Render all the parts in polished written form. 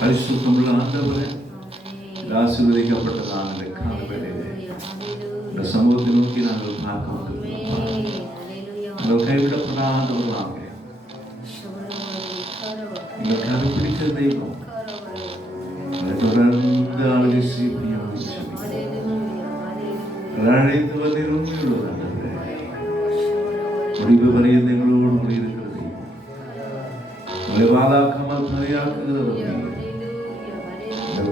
பரிசுத்தமுள்ள ஆண்டவரே, ஆசீர்வதிக்கப்பட்டதான இந்த காலவேளையிலே இந்த சமூகத்தை நோக்கி நாங்கள் பார்க்க வந்திருக்கிறோம். நாங்கள் கைவிடப்படாதவர்களாக எங்கள் கருப்பிடித்த தெய்வம் தொடர்ந்து ஆளுகை செய்ய அழைத்து வந்திரும் முடிவு வரை எங்களோடு இருக்கிறது. உங்களை வாழாக்காமல் மறையாக்குகிறவர்கள்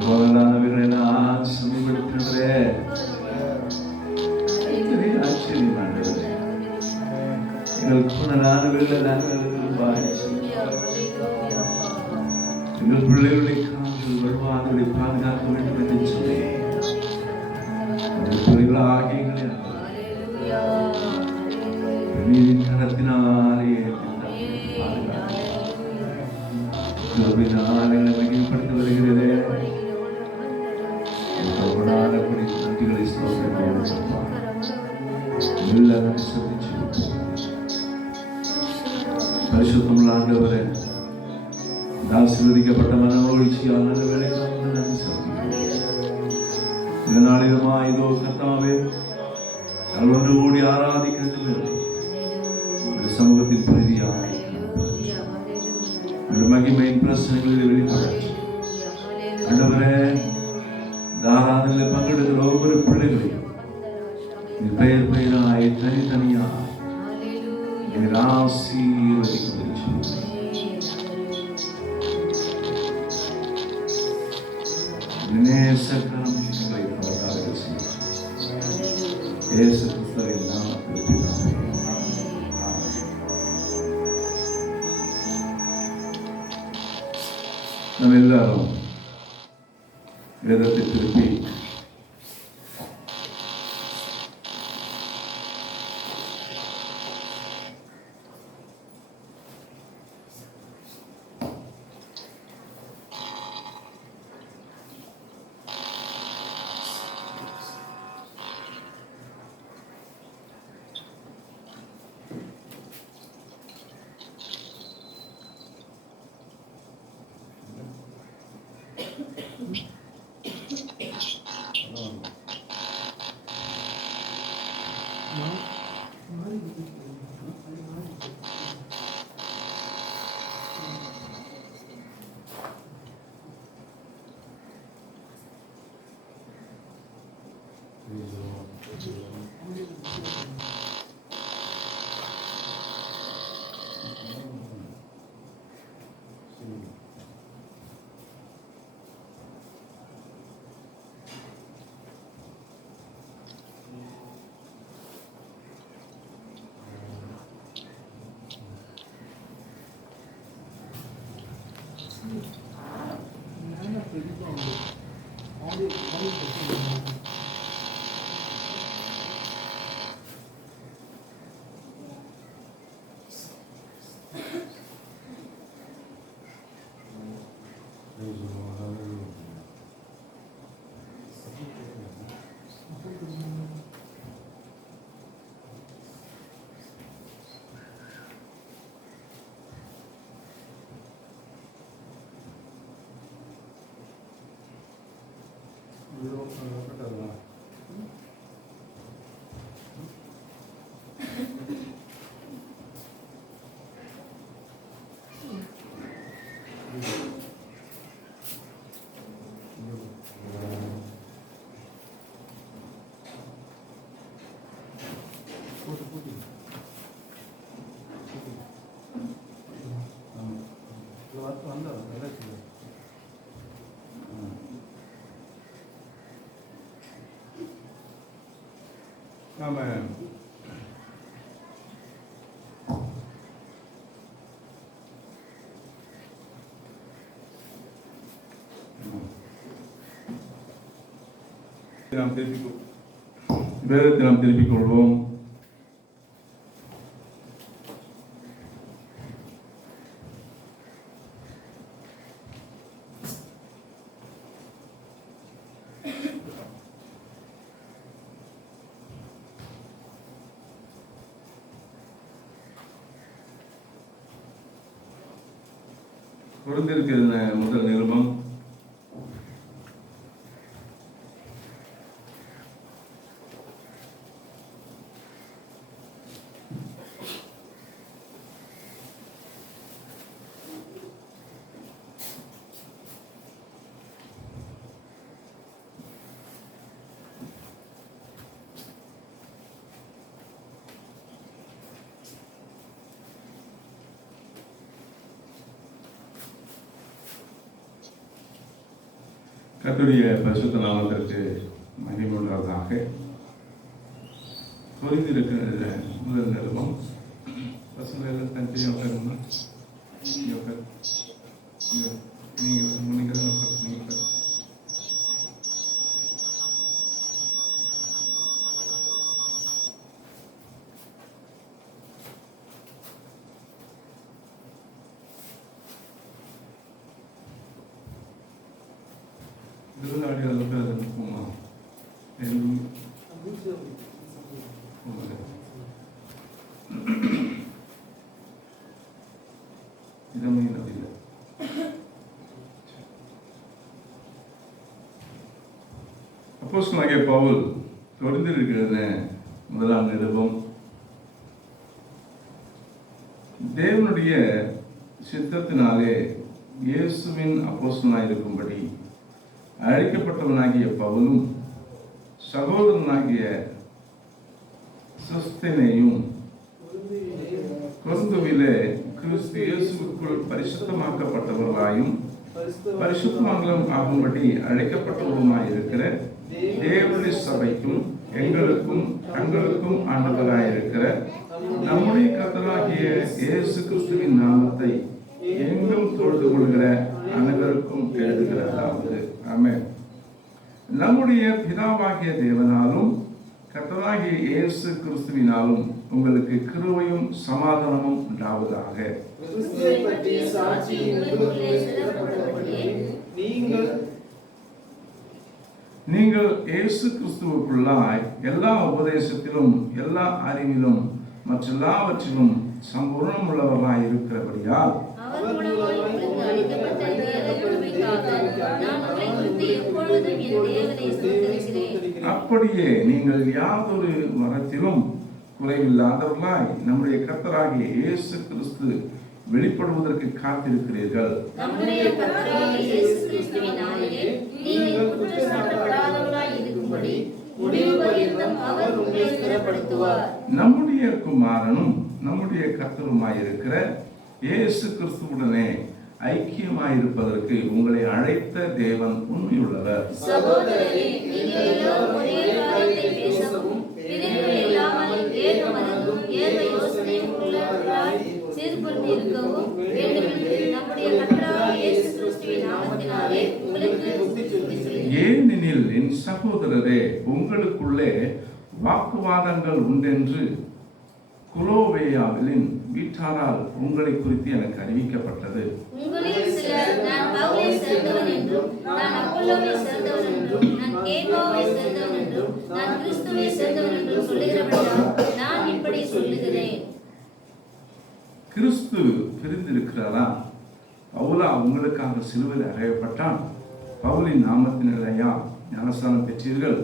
போராடானவர்களை நான் சமீபடுத்துகிறே ஆச்சரியமானவரே. எங்கள் போராடானவர்களை நாங்கள் பாதிச்சு எங்கள் பிள்ளைகளை காவல் வருவார்களை பாதுகாக்க வேண்டும் என்று சொல்லி பிள்ளைகள் ஆகியங்களை கரத்தினாலே மகிழ்ப்படுத்தி வருகிறதே. பரிசுத்தமுள்ள ஆண்டவரே, ஆசீர்வதிக்கப்பட்ட மனமகிழ்ச்சியான இந்த நாளிலுமாய் இதோ கர்த்தாவே நாங்கள் ஒன்று கூடி ஆராதிக்கிறது சமூகத்தின் பிரதியாக மகிமையின் பிரச்சனைகளில் வெளிப்பட ஆண்டவரே, தாராதனில் பங்கெடுக்கிற ஒவ்வொரு பிள்ளைகளையும் பெயர் பெயராய் தனித்தனியாக ஆசீர்வதிக்க நேசக்கரம் எங்களை பலகாக செய்யும். இயேசு கிறிஸ்துவின் நாமத்தில் பிதாவே. நம்ம எல்லாரும் வேதத்தை திருப்பி நாம வேதத்தை நாம் திருப்பிக் கொள்வோம். கொடுத்திருக்கிற முதல் நிருபம் கர்த்தருடைய பரிசுத்த நாமத்திற்கு மகிமை உண்டாவதாக. குறித்திருக்கிற முதல் நிருபம் பசங்க எல்லாம் தனித்தனியாக உட்காருங்க. நீங்கள் விருந்தாடி அளவுக்கு அதை அனுப்புமா இல்லை. அப்போஸ்தலனாகிய பவுல் தொடர்ந்திருக்கிறது முதலாம் நிருபம். தேவனுடைய சித்தத்தினாலே இயேசுவின் அப்போஸ்தலனாய் இருக்கும்படி அழைக்கப்பட்டவனாகிய பவுலும் சகோதரனாகிய சொஸ்தெனேயும் கொரிந்துவிலே கிறிஸ்து இயேசுவுக்குள் பரிசுத்தமாக்கப்பட்டவர்களாயும் பரிசுத்தவான்களும் ஆகும்படி அழைக்கப்பட்டவருமாயிருக்கிற தேவனுடைய சபைக்கும் எங்களுக்கும் தங்களுக்கும் ஆண்டவராயிருக்கிற நம்முடைய கர்த்தராகிய இயேசு கிறிஸ்துவின் நாமத்தை எங்கும் தொழுது கொள்கிற அனைவருக்கும் எழுதுகிறதாவது. ஆமென். நம்முடைய பிதாவாகிய தேவனாலும் கர்த்தராகிய இயேசு கிறிஸ்துவினாலும் உங்களுக்கு கிருபையும் சமாதானமும் உண்டாவதாக. நீங்கள் இயேசு கிறிஸ்துவுக்குள்ளாய் எல்லா உபதேசத்திலும் எல்லா அறிவிலும் மற்றெல்லாவற்றிலும் சம்பூர்ணம் உள்ளவர்களாய் இருக்கிறபடியால் அப்படியே நீங்கள் யாதொரு வரத்திலும் குறைவில்லாதவர்களாய் நம்முடைய கர்த்தராகிய இயேசு கிறிஸ்து வெளிப்படுவதற்கு காத்திருக்கிறீர்கள். நம்முடைய குமாரனும் நம்முடைய கர்த்தருமாயிருக்கிற இயேசு கிறிஸ்துவுடனே ஐக்கியமாயிருப்பதற்கு உங்களை அழைத்த தேவன் உண்மையுள்ளவர். ஏனெனில் என் சகோதரரே, உங்களுக்குள்ளே வாக்குவாதங்கள் உண்டென்று குலோவேயாவிலின் வீட்டாரால் உங்களை குறித்து எனக்கு அறிவிக்கப்பட்டது. கிறிஸ்து பிரிந்திருக்கிறாரா? பவுலா உங்களுக்காக சிலுவையில் அறையப்பட்டான். பவுலின் நாமத்தினாலேயா ஞானஸ்நானம் பெற்றீர்கள்?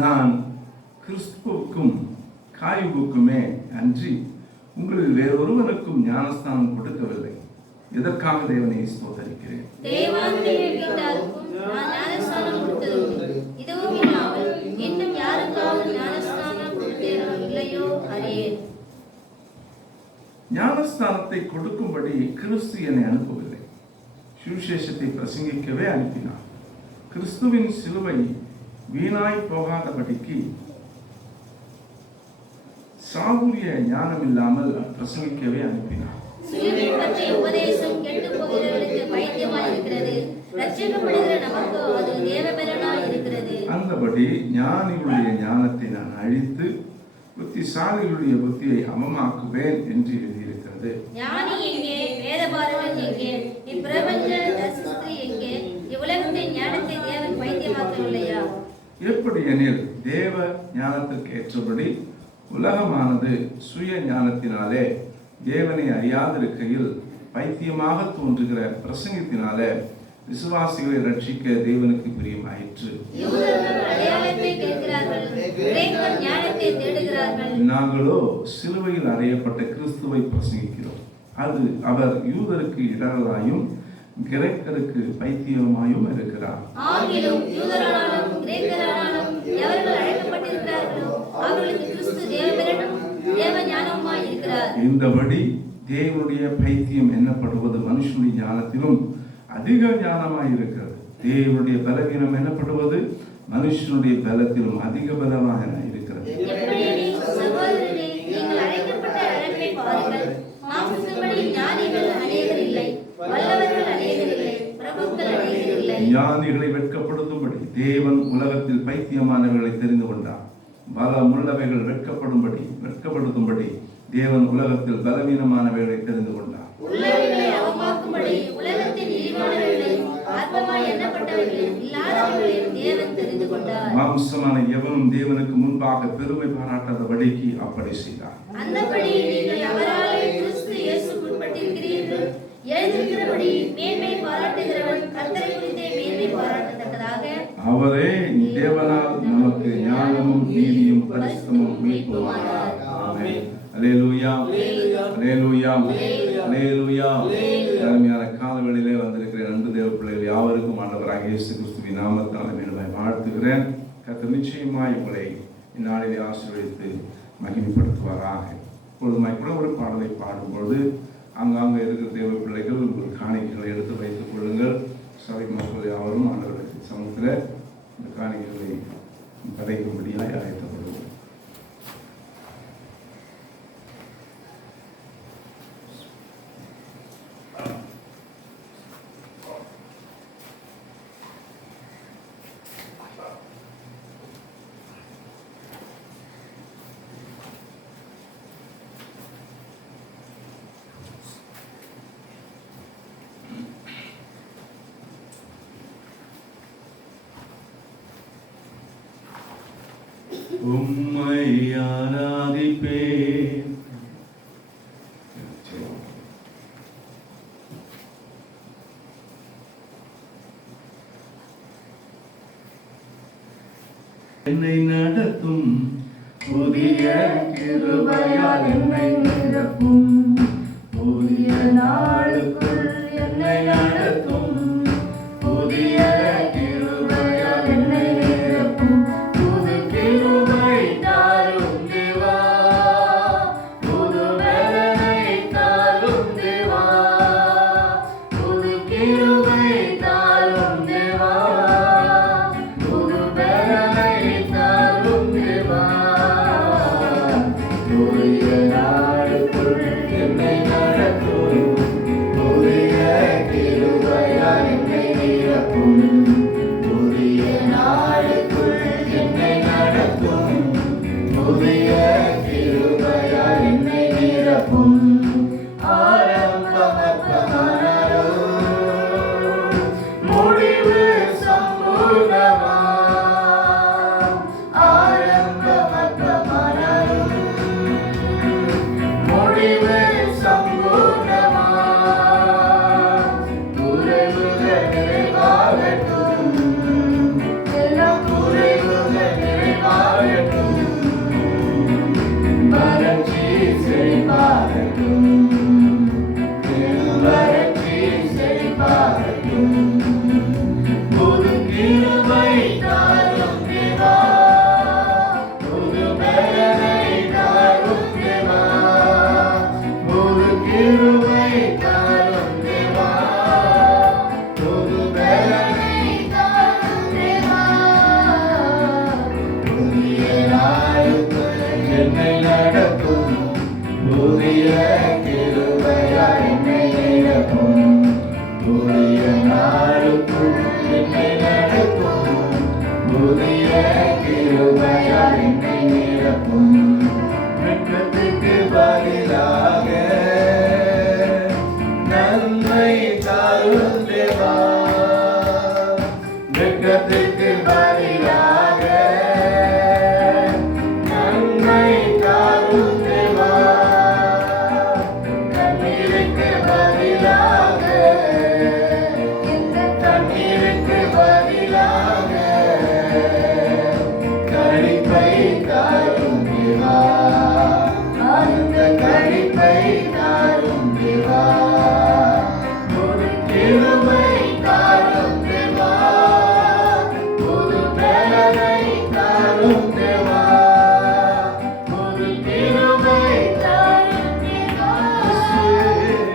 நான் கிறிஸ்துவுக்கும் காயுவுக்குமே அன்றி உங்களில் வேறொருவனுக்கும் ஞானஸ்தானம் கொடுக்கவில்லை. எதற்காக தேவனை ஸ்தோத்தரிக்கிறேன். ஞானஸ்தானத்தை கொடுக்கும்படி கிறிஸ்து என்னை அனுப்பவில்லை, சுவிசேஷத்தை பிரசங்கிக்கவே அனுப்பினார். கிறிஸ்துவின் சிலுவை வீணாய் போகாதபடிக்கு சாதுரிய ஞானம் இல்லாமல் பிரசங்கிக்கவே அனுப்பினார். அந்தபடி ஞானிகளுடைய ஞானத்தை நான் அழித்து புத்திசாலிகளுடைய புத்தியை அவமாக்குவேன் என்று எழுதியிருக்கிறது. எப்படி எனில் தேவ ஞானத்திற்கு ஏற்றபடி உலகமானது சுய ஞானத்தினாலே தேவனை அறியாதிருக்கையில் பைத்தியமாக தோன்றுகிற பிரசங்கத்தினாலே விசுவாசிகளை ரட்சிக்க தேவனுக்கு பிரியமாயிற்று. நாங்களோ சிலுவையில் அறையப்பட்ட கிறிஸ்துவை பிரசங்கிக்கிறோம். அது அவர் யூதருக்கு இடரலாயும் கிரேக்கருக்கு பைத்தியமாயும் இருக்கிறார். இந்தபடி தேவனுடைய பைத்தியம் என்னப்படுவது மனுஷனுடைய ஞானத்திலும் அதிக ஞானமாய் இருக்கிறது. தேவனுடைய பலவீனம் என்னப்படுவது மனுஷனுடைய பலத்திலும் அதிக பலமாக இருக்கிறது. ஞானிகளை வெட்கப்படுத்தும்படி தேவன் உலகத்தில் பைத்தியமானவர்களை தெரிந்து கொண்டார். பலமுள்ளவைகள் வெட்கப்படுத்தும்படி தேவன் உலகத்தில் பலவீனமானவைகளை தெரிந்து கொண்டார். மாம்சமான எவனும் தேவனுக்கு முன்பாக பெருமை பாராட்டாதபடிக்கு அப்படி செய்தார். அவரே தேவனால் நமக்கு ஞானமும் நீதியும் பரிசுத்தமும் மீட்புமானார். ஆமென். அல்லேலூயா, அல்லேலூயா, அல்லேலூயா. அருமையான காலவெளியிலே வந்திருக்கிற அன்பு தேவ பிள்ளைகள் யாவருக்கும் ஆண்டவராகிய இயேசு கிறிஸ்துவின் நாமத்தால் மீண்டும் வாழ்த்துகிறேன். கர்த்தர் நிச்சயமாய் உங்களை இந்நாளிலே ஆசீர்வதித்து மகிமைப்படுத்துவாராக. பொழுதுமாய் கூட ஒரு பாடலை பாடும்பொழுது அங்காங்கே இருக்கிற தேவ பிள்ளைகள் உங்கள் காணிக்கைகளை எடுத்து வைத்துக் கொள்ளுங்கள். சபை மக்கள் யாவரும் ஆண்டவருடைய சமூகத்தில் இந்த காணிக்கைகளை படைக்கும்படியாக ஆயத்தப்படுவோம். உம்மை ஆராதிப்பேன். என்னை நடத்தும் புதிய கிருபையால் என்னை நிரப்பும், புதிய நாளுக்குள் என்னை நடத்தும், புதிய கிருபையால் என்னை நிரப்பும், புது கிருபை தாரும் தேவா, புது பலனை தாரும் தேவா, புது கிருபை தாரும் தேவா, புது பலனை தாரும் தேவா, புதிய நாளுக்குள் என்னை நடத்தும், புதிய கிருபையால் என்னை நிரப்பும், புதிய நாளுக்குள் என்னை நடத்தும், புதிய கிருபையால் என்னை நிரப்பும். ஆரம்பமற்றமானாலும் முடிவு சம்பூர்ணமாம், ஆரம்பமற்றமானாலும் முடிவு சம்பூர்ணமாம், குறைவுகள் நிறைவாகட்டும், எல்லா குறைவுகள் நிறைவாகட்டும், வறட்சி செழிப்பாகட்டும், வறட்சி செழிப்பாகட்டும், புது கிருபை தாரும் தேவா, புது பலனை தாரும் தேவா, புது கிருபை தாரும் தேவா, புது பலனை தாரும் தேவா, புதிய நாளுக்குள் என்னை நடத்தும், புதிய கிருபையால் என்னை நிரப்பும், புதிய நாளுக்குள் என்னை நடத்தும், புதிய கிருபையால் என்னை நிரப்பும். வெட்கத்துக்கு பதிலாக நன்மை தாரும் தேவா, வெட்கத்துக்கு பதிலாக நன்மை தாரும் தேவா, கண்ணீருக்கு பதிலாக இந்த கண்ணீருக்கு பதிலாக களிப்பை தாரும் தேவா, அந்த களிப்பை தாரும் தேவா, ஒரு கிருபை தாரும் தேவா, புது பலனை தாரும் தேவா, புது கிருபை தாரும் தேவா,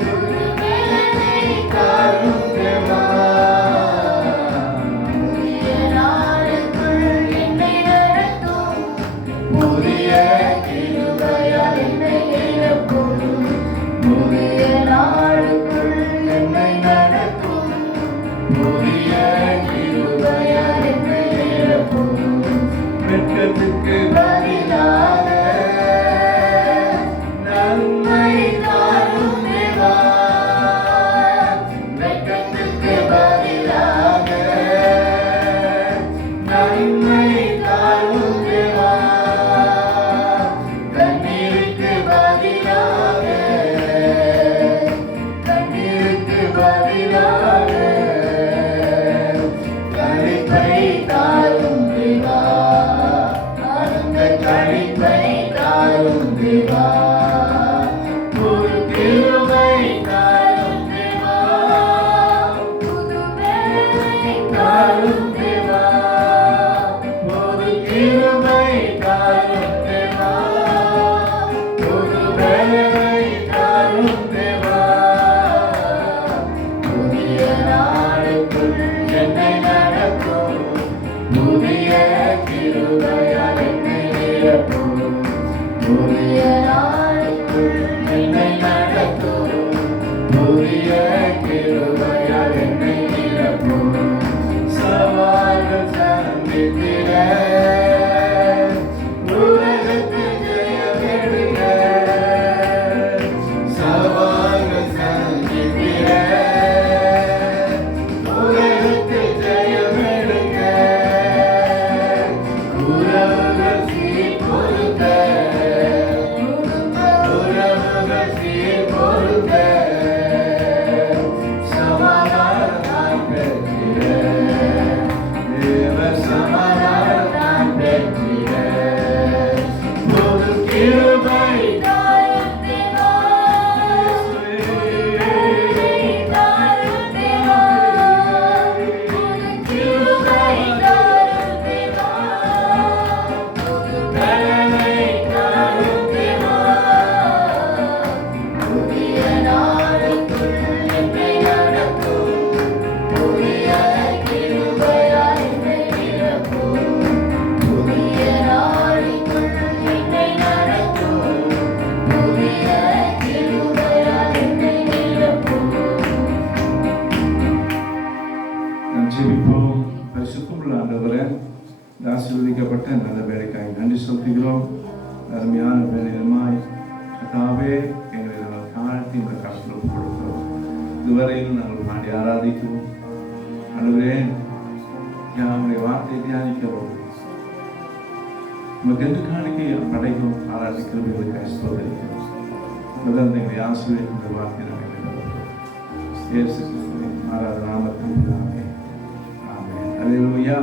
புது பலனை தாரும் தேவா, புதிய நாளுக்குள் என்னை நடத்தும், புதிய கிருபையால் என்னை நிரப்பும், புதிய நாளுக்குள் என்னை நடத்தும், புதிய கிருபையால் என்னை நிரப்பும். வெட்கத்துக்கு பதிலாக நன்மை தாரும் தேவா, வெட்கத்துக்கு பதிலாக நன்மை தாரும் தேவா, கண்ணீருக்கு பதிலாக கண்ணீருக்கு பதிலாக களிப்பை தாரும் தேவா, அந்த களிப்பை தாரும் தேவா, ஒரு கிருபை தாரும் தேவா, புது பலனை தாரும் தேவா, ஒரு கிருபை தாரும் தேவா, புது பலனை புதிய நாளுக்குள் என்னை நடத்தும், புதிய கிருபையால் என்னை நிரப்பும். சவால்கள் சந்தித்திட உலகத்தில் ஜெயம் எடுக்க, சவால்கள் சந்தித்திட உலகத்தில் ஜெயம் எடுக்க, உறவுகள் சீர் கொடுக்க, உறவுகள் சீர் கொடுக்க, சமாதானம் நான் பெற்றிட, தேவ சமாதானம் நான் பெற்றிட, புது கிருபை தாரும் தேவா, தாரும் தேவா, புது கிருபை தாரும் தேவா, புது பலனை தாரும் தேவா. புதிய நாளுக்குள் என்னை நடத்தும், புதிய கிருபையால் என்னை நிரப்பும். புதிய நாளுக்குள் என்னை நடத்தும், புதிய கிருபையால் என்னை நிரப்பும். நாம் ஜெபிப்போம். பரிசுத்தமுள்ள ஆண்டவரே, இந்த ஆசீர்வதிக்கப்பட்ட நல்ல வேலைக்காய் நன்றி செலுத்துகிறோம். அருமையான வேலையுமாய் கர்த்தாவே எங்களை நாங்கள் தாழ்த்தி இந்த கருத்தில் ஒப்புக்கொடுக்கிறோம். இதுவரையிலும் நாங்கள் பாடி ஆராதிக்கிறோம். ஆண்டவரே, நம்முடைய வார்த்தையை தியானிக்கிறோம். நமக்கு எந்த காணிக்கை படைக்கும் ஆராதிக்கிறோம். எங்களுக்காக ஸ்தோத்திரிக்கிறோம். முதல் எங்களை ஆசீர்வதிக்கிற வார்த்தை நினைக்கிறோம். இயேசு கிறிஸ்துவின் மாறாத நாமத்தில் பிதாவே. ஆமென். அல்லேலூயா.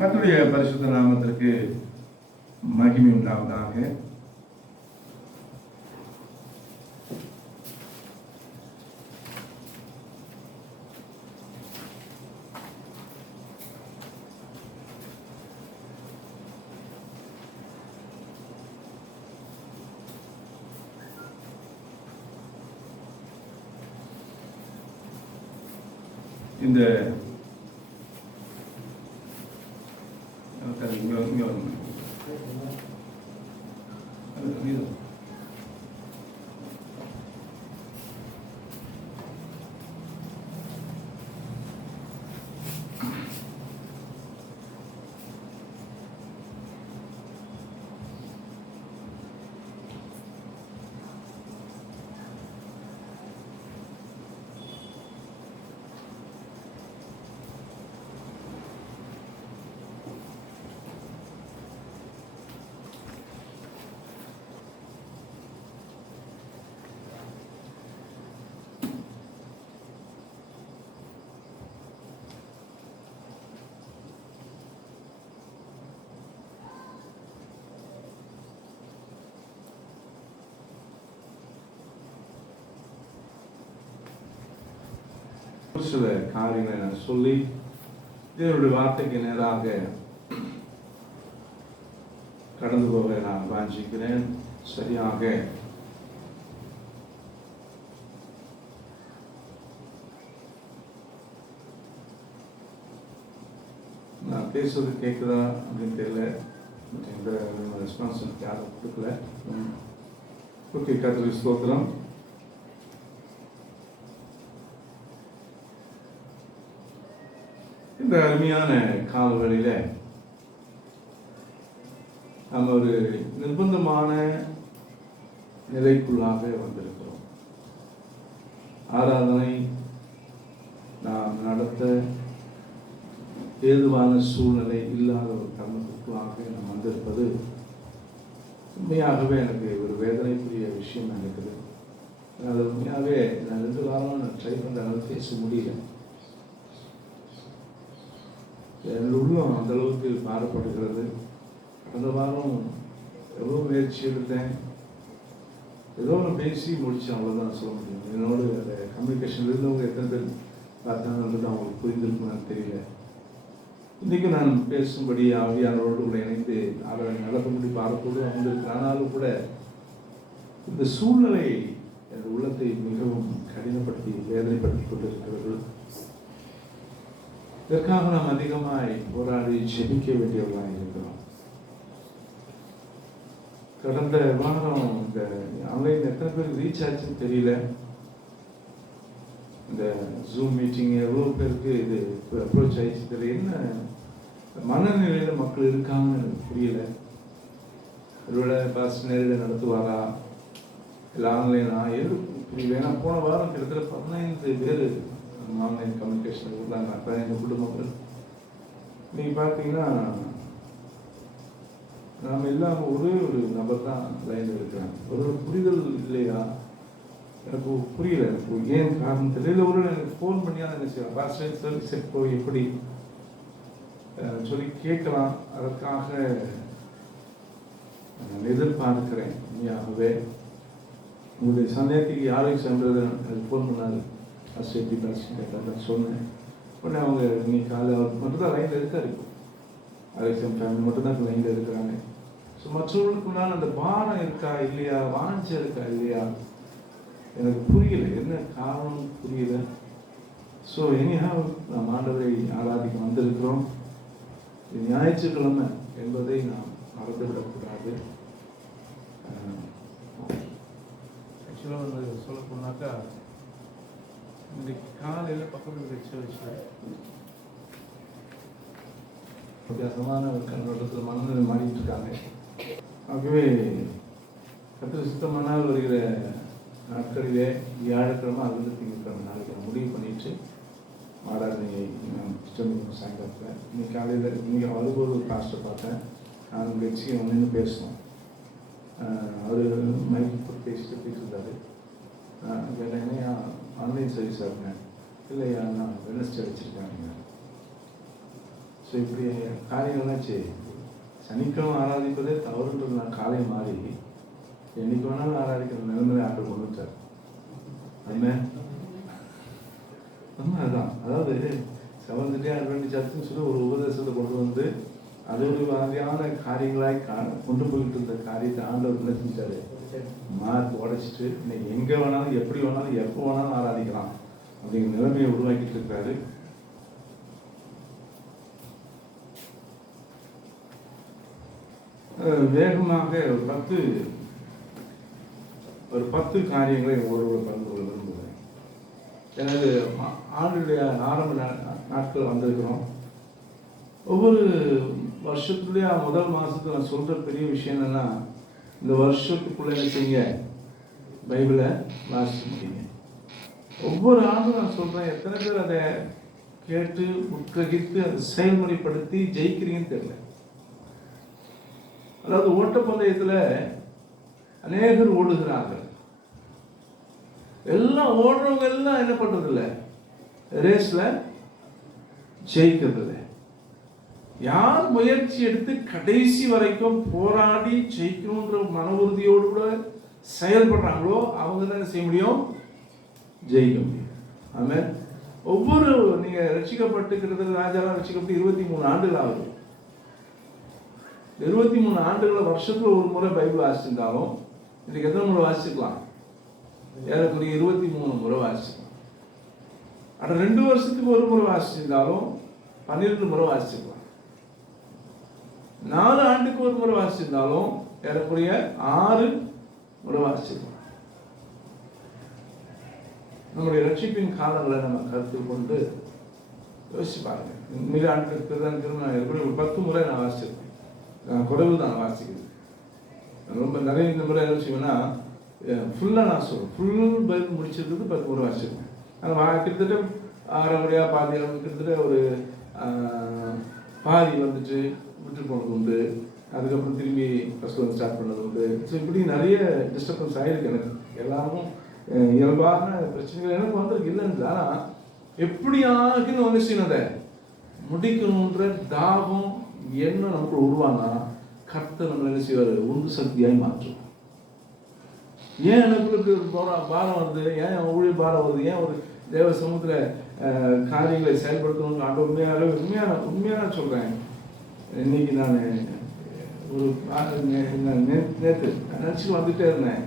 கர்த்தருடைய பரிசுத்த நாமத்திற்கு மகிமை உண்டாவதாக. இந்த சில காரியங்களை நான் சொல்லி தேவனுடைய வார்த்தைக்கு நேராக கடந்து போக நான் வாஞ்சிக்கிறேன். சரியாக நான் பேசுறது கேட்குதா அப்படின்னு தெரியல. எந்த ரெஸ்பான்ஸ் யாரும் கொடுக்கல. ஓகே, கர்த்தருக்கு ஸ்தோத்திரம். இந்த அருமையான காலவெளியில நம்ம ஒரு நிர்பந்தமான நிலைக்குள்ளாக வந்திருக்கிறோம். ஆராதனை நாம் நடத்த ஏதுவான சூழ்நிலை இல்லாத ஒரு தருணத்துக்குள்ளாக நாம் வந்திருப்பது உண்மையாகவே எனக்கு ஒரு வேதனைக்குரிய விஷயம் இருக்குது. அது உண்மையாகவே நான் 2 வாரம் நான் ட்ரை பண்ணுறதுனால பேச முடியல. என் உள்ளம் அந்த அளவுக்கு பாடப்படுகிறது. கடந்த வாரம் எவ்வளோ முயற்சி எடுத்தேன், ஏதோ ஒன்று பேசி முடிச்சு அவ்வளோதான் சொல்ல முடியும். என்னோட அந்த கம்யூனிகேஷன் இருந்தவங்க எத்தனை பேர் பார்த்தாங்கன்றது அவங்களுக்கு புரிந்திருக்குன்னு தெரியல. இன்றைக்கும் நான் பேசும்படி ஆவியானவரோடு கூட இணைந்து அவரை நடக்கும்படி பாடத்தோடு வந்திருக்கு. ஆனாலும் கூட இந்த சூழ்நிலை என் உள்ளத்தை மிகவும் கடினப்படுத்தி வேதனைப்படுத்தி கொண்டிருக்கிறது. இதற்காக நாம் அதிகமாய் போராடி ஜெபிக்க வேண்டியவர்களாக இருக்கிறோம். கடந்த வாரம் இந்த ஆன்லைன் எத்தனை பேருக்கு ரீச் ஆச்சுன்னு தெரியல. இந்த ஜூம் மீட்டிங் எவ்வளோ பேருக்கு இது அப்ரோச் ஆயிடுச்சு தெரியல. என்ன மனநிலையில் மக்கள் இருக்காங்கன்னு எனக்கு புரியல. ஒருவேளை பாஸ்ட் நேரில் நடத்துவாரா இல்லை ஆன்லைனா எது புரியல. ஏன்னா போன வாரம் கிட்டத்தட்ட 15 பேர் ஆன்லைன் கம்யூனிகேஷன் இருந்தாங்க. அப்போ எங்கள் குடும்பங்கள் நீங்கள் பார்த்தீங்கன்னா நாம் எல்லாம் ஒரே ஒரு நபர் தான் லைனில் இருக்கிறாங்க. ஒரு புரிதல் இல்லையா எனக்கு புரியல. எனக்கு ஏன் காரணம் தெரியல. ஒரு எனக்கு ஃபோன் பண்ணியா என்ன செய்யலாம் பாஸ்ட் சர்வீஸ் எப்போ எப்படி சொல்லி கேட்கலாம். அதற்காக நான் எதிர்பார்க்கிறேன். நீயாகவே உங்களுடைய சந்தேகத்துக்கு யாரையும் சென்றது எனக்கு ஃபோன் பண்ணாரு. ஃபஸ்ட் எப்படி பாஸ்ட் சொன்னேன். உடனே அவங்க நீங்கள் காலை அவர் மட்டும் தான் லைனில் இருக்காரு. அலெக்சம் ஃபேமிலி மட்டும்தான் லைனில் இருக்கிறாங்க. ஸோ மற்றவர்களுக்குள்ளான அந்த பாரம் இருக்கா இல்லையா, வாஞ்சி இருக்கா இல்லையா எனக்கு புரியல. என்ன காரணம் புரியல. ஸோ எனிஹாவ் நாம் ஆண்டவரை ஆராதிக்க வந்திருக்கிறோம். இது ஞாயிற்றுக்கிழமை என்பதை நாம் மறந்துவிடக்கூடாது. ஆக்சுவலாக வந்து சொல்ல போனாக்கா இன்றைக்கு காலையில் பக்கத்தில் வச்சு வித்தியாசமான கண்ணோட்டத்தில் மனநிலை மாறிட்டு இருக்காங்க. ஆகவே கத்திர சுத்தமான வருகிற நாட்களிலே வியாழக்கிழமை அல்லது திங்கட்கிழமை நாளைக்கு முடிவு பண்ணிட்டு ஆராதனையை இஷ்டம் சாயங்காலத்தில் இன்னைக்கு காலையில் இன்னைக்கு வரும்போது ஒரு பாஸ்டர் பார்த்தேன். நான் வச்சு ஒன்று பேசணும். அவர் மைக்கு போட்டு பேசிட்டு இருந்தார். என்னையா ஆன்லைன் சர்வீஸாக இருந்தேன். இல்லையா நான் வெனஸ்டே வச்சுருக்காங்க. ஸோ இப்படி காரியங்கள்லாம் சரி சனிக்கிழமை ஆராதிப்பதே தவறுன்றது நான் காலை மாறி என்னைக்கு வேணாலும் ஆராதிக்கிற நிலைமையை ஆண்டு கொண்டு வச்சார். அதுதான் அதாவது செவன்த்-டே அட்வென்டிஸ்ட் சர்ச்சுன்னு சொல்லி ஒரு உபதேசத்தை கொண்டு வந்து அது ஒரு மாதிரியான காரியங்களாய் கொண்டு போயிட்டு இருந்த காரியத்தை ஆண்டவர் என்ன செஞ்சாரு மார்க் உடைச்சிட்டு இன்னைக்கு எங்கே வேணாலும் எப்படி வேணாலும் எப்போ வேணாலும் ஆராதிக்கலாம் அப்படிங்கிற நிலைமையை உருவாக்கிட்டு இருக்காரு. வேகமாக ஒரு 10 காரியங்களை ஒருவர் பகிர்ந்து கொள்ள விரும்புகிறேன். எனது ஆண்டுடைய ஆரம்ப நாட்கள் வந்திருக்கிறோம். ஒவ்வொரு வருஷத்துலேயே முதல் மாதத்தில் நான் சொல்கிற பெரிய விஷயம் என்னென்னா இந்த வருஷத்துக்குள்ளே என்ன செய்யுங்க பைபிளை வாசிக்க முடியுங்க. ஒவ்வொரு ஆண்டும் நான் சொல்கிறேன். எத்தனை பேர் அதை கேட்டு உட்கிரகித்து அதை செயல்முறைப்படுத்தி ஜெயிக்கிறீங்கன்னு தெரியல. அதாவது ஓட்டப்பந்தயத்தில் அநேகர் ஓடுகிறார்கள். எல்லாம் ஓடுறவங்க எல்லாம் என்ன பண்றதில்ல ரேஸில் ஜெயிக்கிறதில்ல. யார் முயற்சி எடுத்து கடைசி வரைக்கும் போராடி ஜெயிக்கணுன்ற மன உறுதியோடு கூட செயல்படுறாங்களோ அவங்க தான் செய்ய முடியும், ஜெயிக்க முடியும். ஆமென். ஒவ்வொரு நீங்க ரட்சிக்கப்பட்டு கிட்டத்தட்ட ராஜாலாம் ரட்சிக்கப்பட்டு 23 ஆண்டுகள் ஆகுது. 23 ஆண்டுகளை வருஷத்துல ஒரு முறை பைபிள் வாசிச்சிருந்தாலும் இன்னைக்கு எத்தனை முறை வாசிச்சுக்கலாம்? ஏறக்குறைய 23 முறை வாசிச்சுக்கலாம். ஆனால் 2 வருஷத்துக்கு ஒரு முறை வாசிச்சிருந்தாலும் 12 முறை வாசிச்சுக்கலாம். 4 ஆண்டுக்கு ஒரு முறை வாசிச்சிருந்தாலும் ஏறக்குறைய 6 முறை வாசிச்சுக்கலாம். நம்முடைய ரட்சிப்பின் காலங்களை நம்ம கருத்தில் கொண்டு யோசிச்சு பாருங்க. மிக ஆண்டுக்கு நான் எப்படி ஒரு 10 முறை நான் வாசிச்சிருக்கேன். குறைவு தான் வாசிக்கிறது. ரொம்ப நிறைய இந்த முறை என்ன செய்வேன்னா ஃபுல்லாக நான் சொல்லுவேன். ஃபுல் பைபிள் முடிச்சிருக்கிறது 10 முறை வாசிச்சிருக்கேன். ஆனால் கிட்டத்தட்ட 6 முறையாக பாதி கிட்டத்தட்ட ஒரு பாதி வந்துட்டு விட்டு போனது உண்டு. அதுக்கப்புறம் திரும்பி ஃபஸ்ட்டு வந்து ஸ்டார்ட் பண்ணது உண்டு. ஸோ இப்படி நிறைய டிஸ்டர்பன்ஸ் ஆகிருக்கு. எனக்கு எல்லாரும் இயல்பான பிரச்சனைகள் எனக்கு வந்திருக்கு இல்லைன்னு. ஆனால் எப்படி ஆகுன்னு வந்து செய்யணதை முடிக்கணுன்ற தாகம் என்ன நமக்கு உருவானா கர்த்தர் நம்ம என்ன செய்வார், உந்து சக்தியாய் மாற்றும். ஏன் எனக்கு பாரம் வருது, ஏன் ஊழியர் பாரம் வருது, ஏன் ஒரு தேவ சமூகத்தில் காரியங்களை செயல்படுத்தணும்னு ஆண்டு உண்மையான சொல்கிறேன். இன்னைக்கு நான் ஒரு நேற்று நினச்சி வந்துட்டே இருந்தேன்.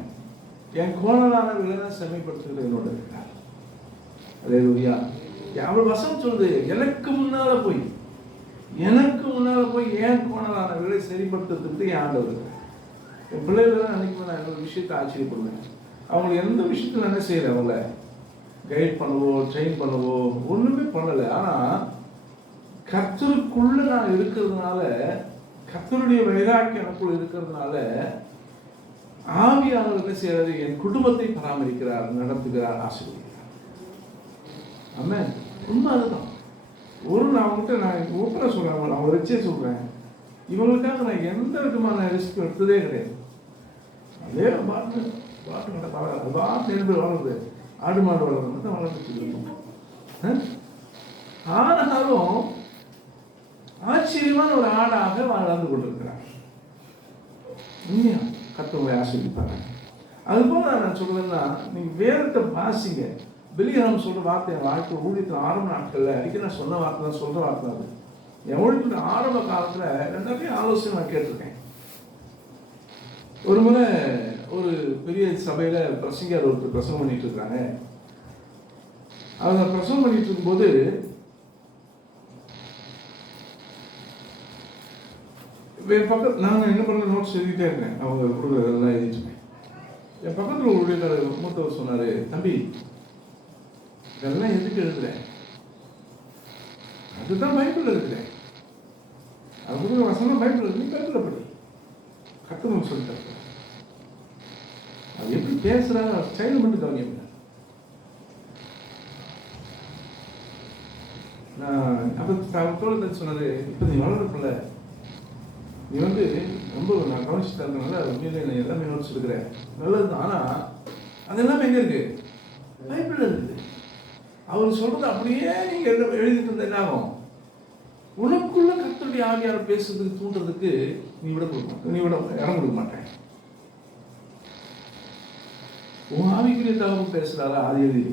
என் கோணலான விலை செம்மைப்படுத்துகிறது என்னோட இருக்கிறார். அதே ரூயா அவள் வசம் சொல்லுது, எனக்கு முன்னால போய் என் கோணலான விலை சரிப்படுத்துறதுக்கு என் ஆண்டவர் இருக்கிறார். என் பிள்ளைகள் அன்னைக்கு நான் ஒரு விஷயத்தை ஆச்சரியப்படுவேன். அவங்களுக்கு எந்த விஷயத்துல என்ன செய்யல, அவங்கள கைட் பண்ணவோ ட்ரெயின் பண்ணவோ ஒண்ணுமே பண்ணலை. ஆனா கர்த்தருக்குள்ள நான் இருக்கிறதுனால, கர்த்தருடைய வைராக்கியம் எனக்குள்ள இருக்கிறதுனால ஆவியானவர் என்ன செய்யறாரு, என் குடும்பத்தை பராமரிக்கிறார், நடத்துகிறார், ஆசீர்வதிக்கிறார். ஆமென். உண்மை அதுதான். நான் அவங்ககிட்ட நான் ஓப்பனா சொல்றேன், அவங்க வச்சே சொல்றேன், இவங்களுக்காக நான் எந்த விதமான ரிஸ்க் எடுத்ததே கிடையாது. அதே பாட்டு வளருது, ஆடு மாடு வளர்றது தான் வளர்ந்துட்டு இருக்கோம். ஆனாலும் ஆச்சரியமான ஒரு ஆடாக வளர்ந்து கொண்டிருக்கிறார். உண்மையா கர்த்தரை ஆசீர்வதிப்பாங்க. அதுபோல நான் சொல்றேன்னா, நீங்க வேதத்தை வாசிங்க. பிலிகிராம் சொல்ற வார்த்தை என் வாழ்க்கை ஊழியத்தில் ஆரம்ப நாட்கள்ல அடிக்க நான் சொன்ன வார்த்தை தான், சொல்ற வார்த்தை அது. என் ஊழியத்தில் ஆரம்ப காலத்துல ரெண்டாவது ஆலோசனை நான் கேட்டிருக்கேன். ஒரு முறை ஒரு பெரிய சபையில பிரசங்கர் ஒருத்தர் பிரசங்கம் பண்ணிட்டு இருக்காங்க. அவங்க பிரசங்கம் பண்ணிட்டு இருக்கும்போது பக்கத்து நான் என்ன பண்ண நோட்ஸ் எழுதிட்டே இருக்கேன். அவங்க கொடுக்குறதெல்லாம் எழுதிட்டுருக்கேன். என் பக்கத்தில் ஒரு மூத்தவர் சொன்னாரு, தம்பி இதெல்லாம் எதுக்கு எழுதுறேன், அதுதான் பைபிள் இருக்கிறேன், அது கொடுக்குற வசனம் பைபிள் இருக்கு, நீ பைபிள் படி, கர்த்தர் சொல்லிட்டு அது எப்படி பேசுறாங்க ஸ்டைல் மட்டும் கவனியம். நான் அப்போ சொன்னது, இப்போ நீ வளர்றப்பில்ல, நீ வந்து ரொம்ப நான் கவனிச்சு தரதுனால உண்மையிலே நான் எல்லாமே நோட்ஸ் எடுக்கிறேன், நல்லது தான். ஆனால் அது எல்லாமே எங்கே இருக்கு, பைபிள் இருக்குது. அவர் சொல்றது அப்படியே நீங்க எழுதிட்டு இருந்த என்ன ஆகும், உனக்குள்ள கர்த்தருடைய ஆவியார் பேசுறதுக்கு தூண்டுறதுக்கு நீ இடம் கொடுக்க மாட்டேன். உன் ஆவிக்குரிய தகவல் பேசுறாரா, அது எழுதி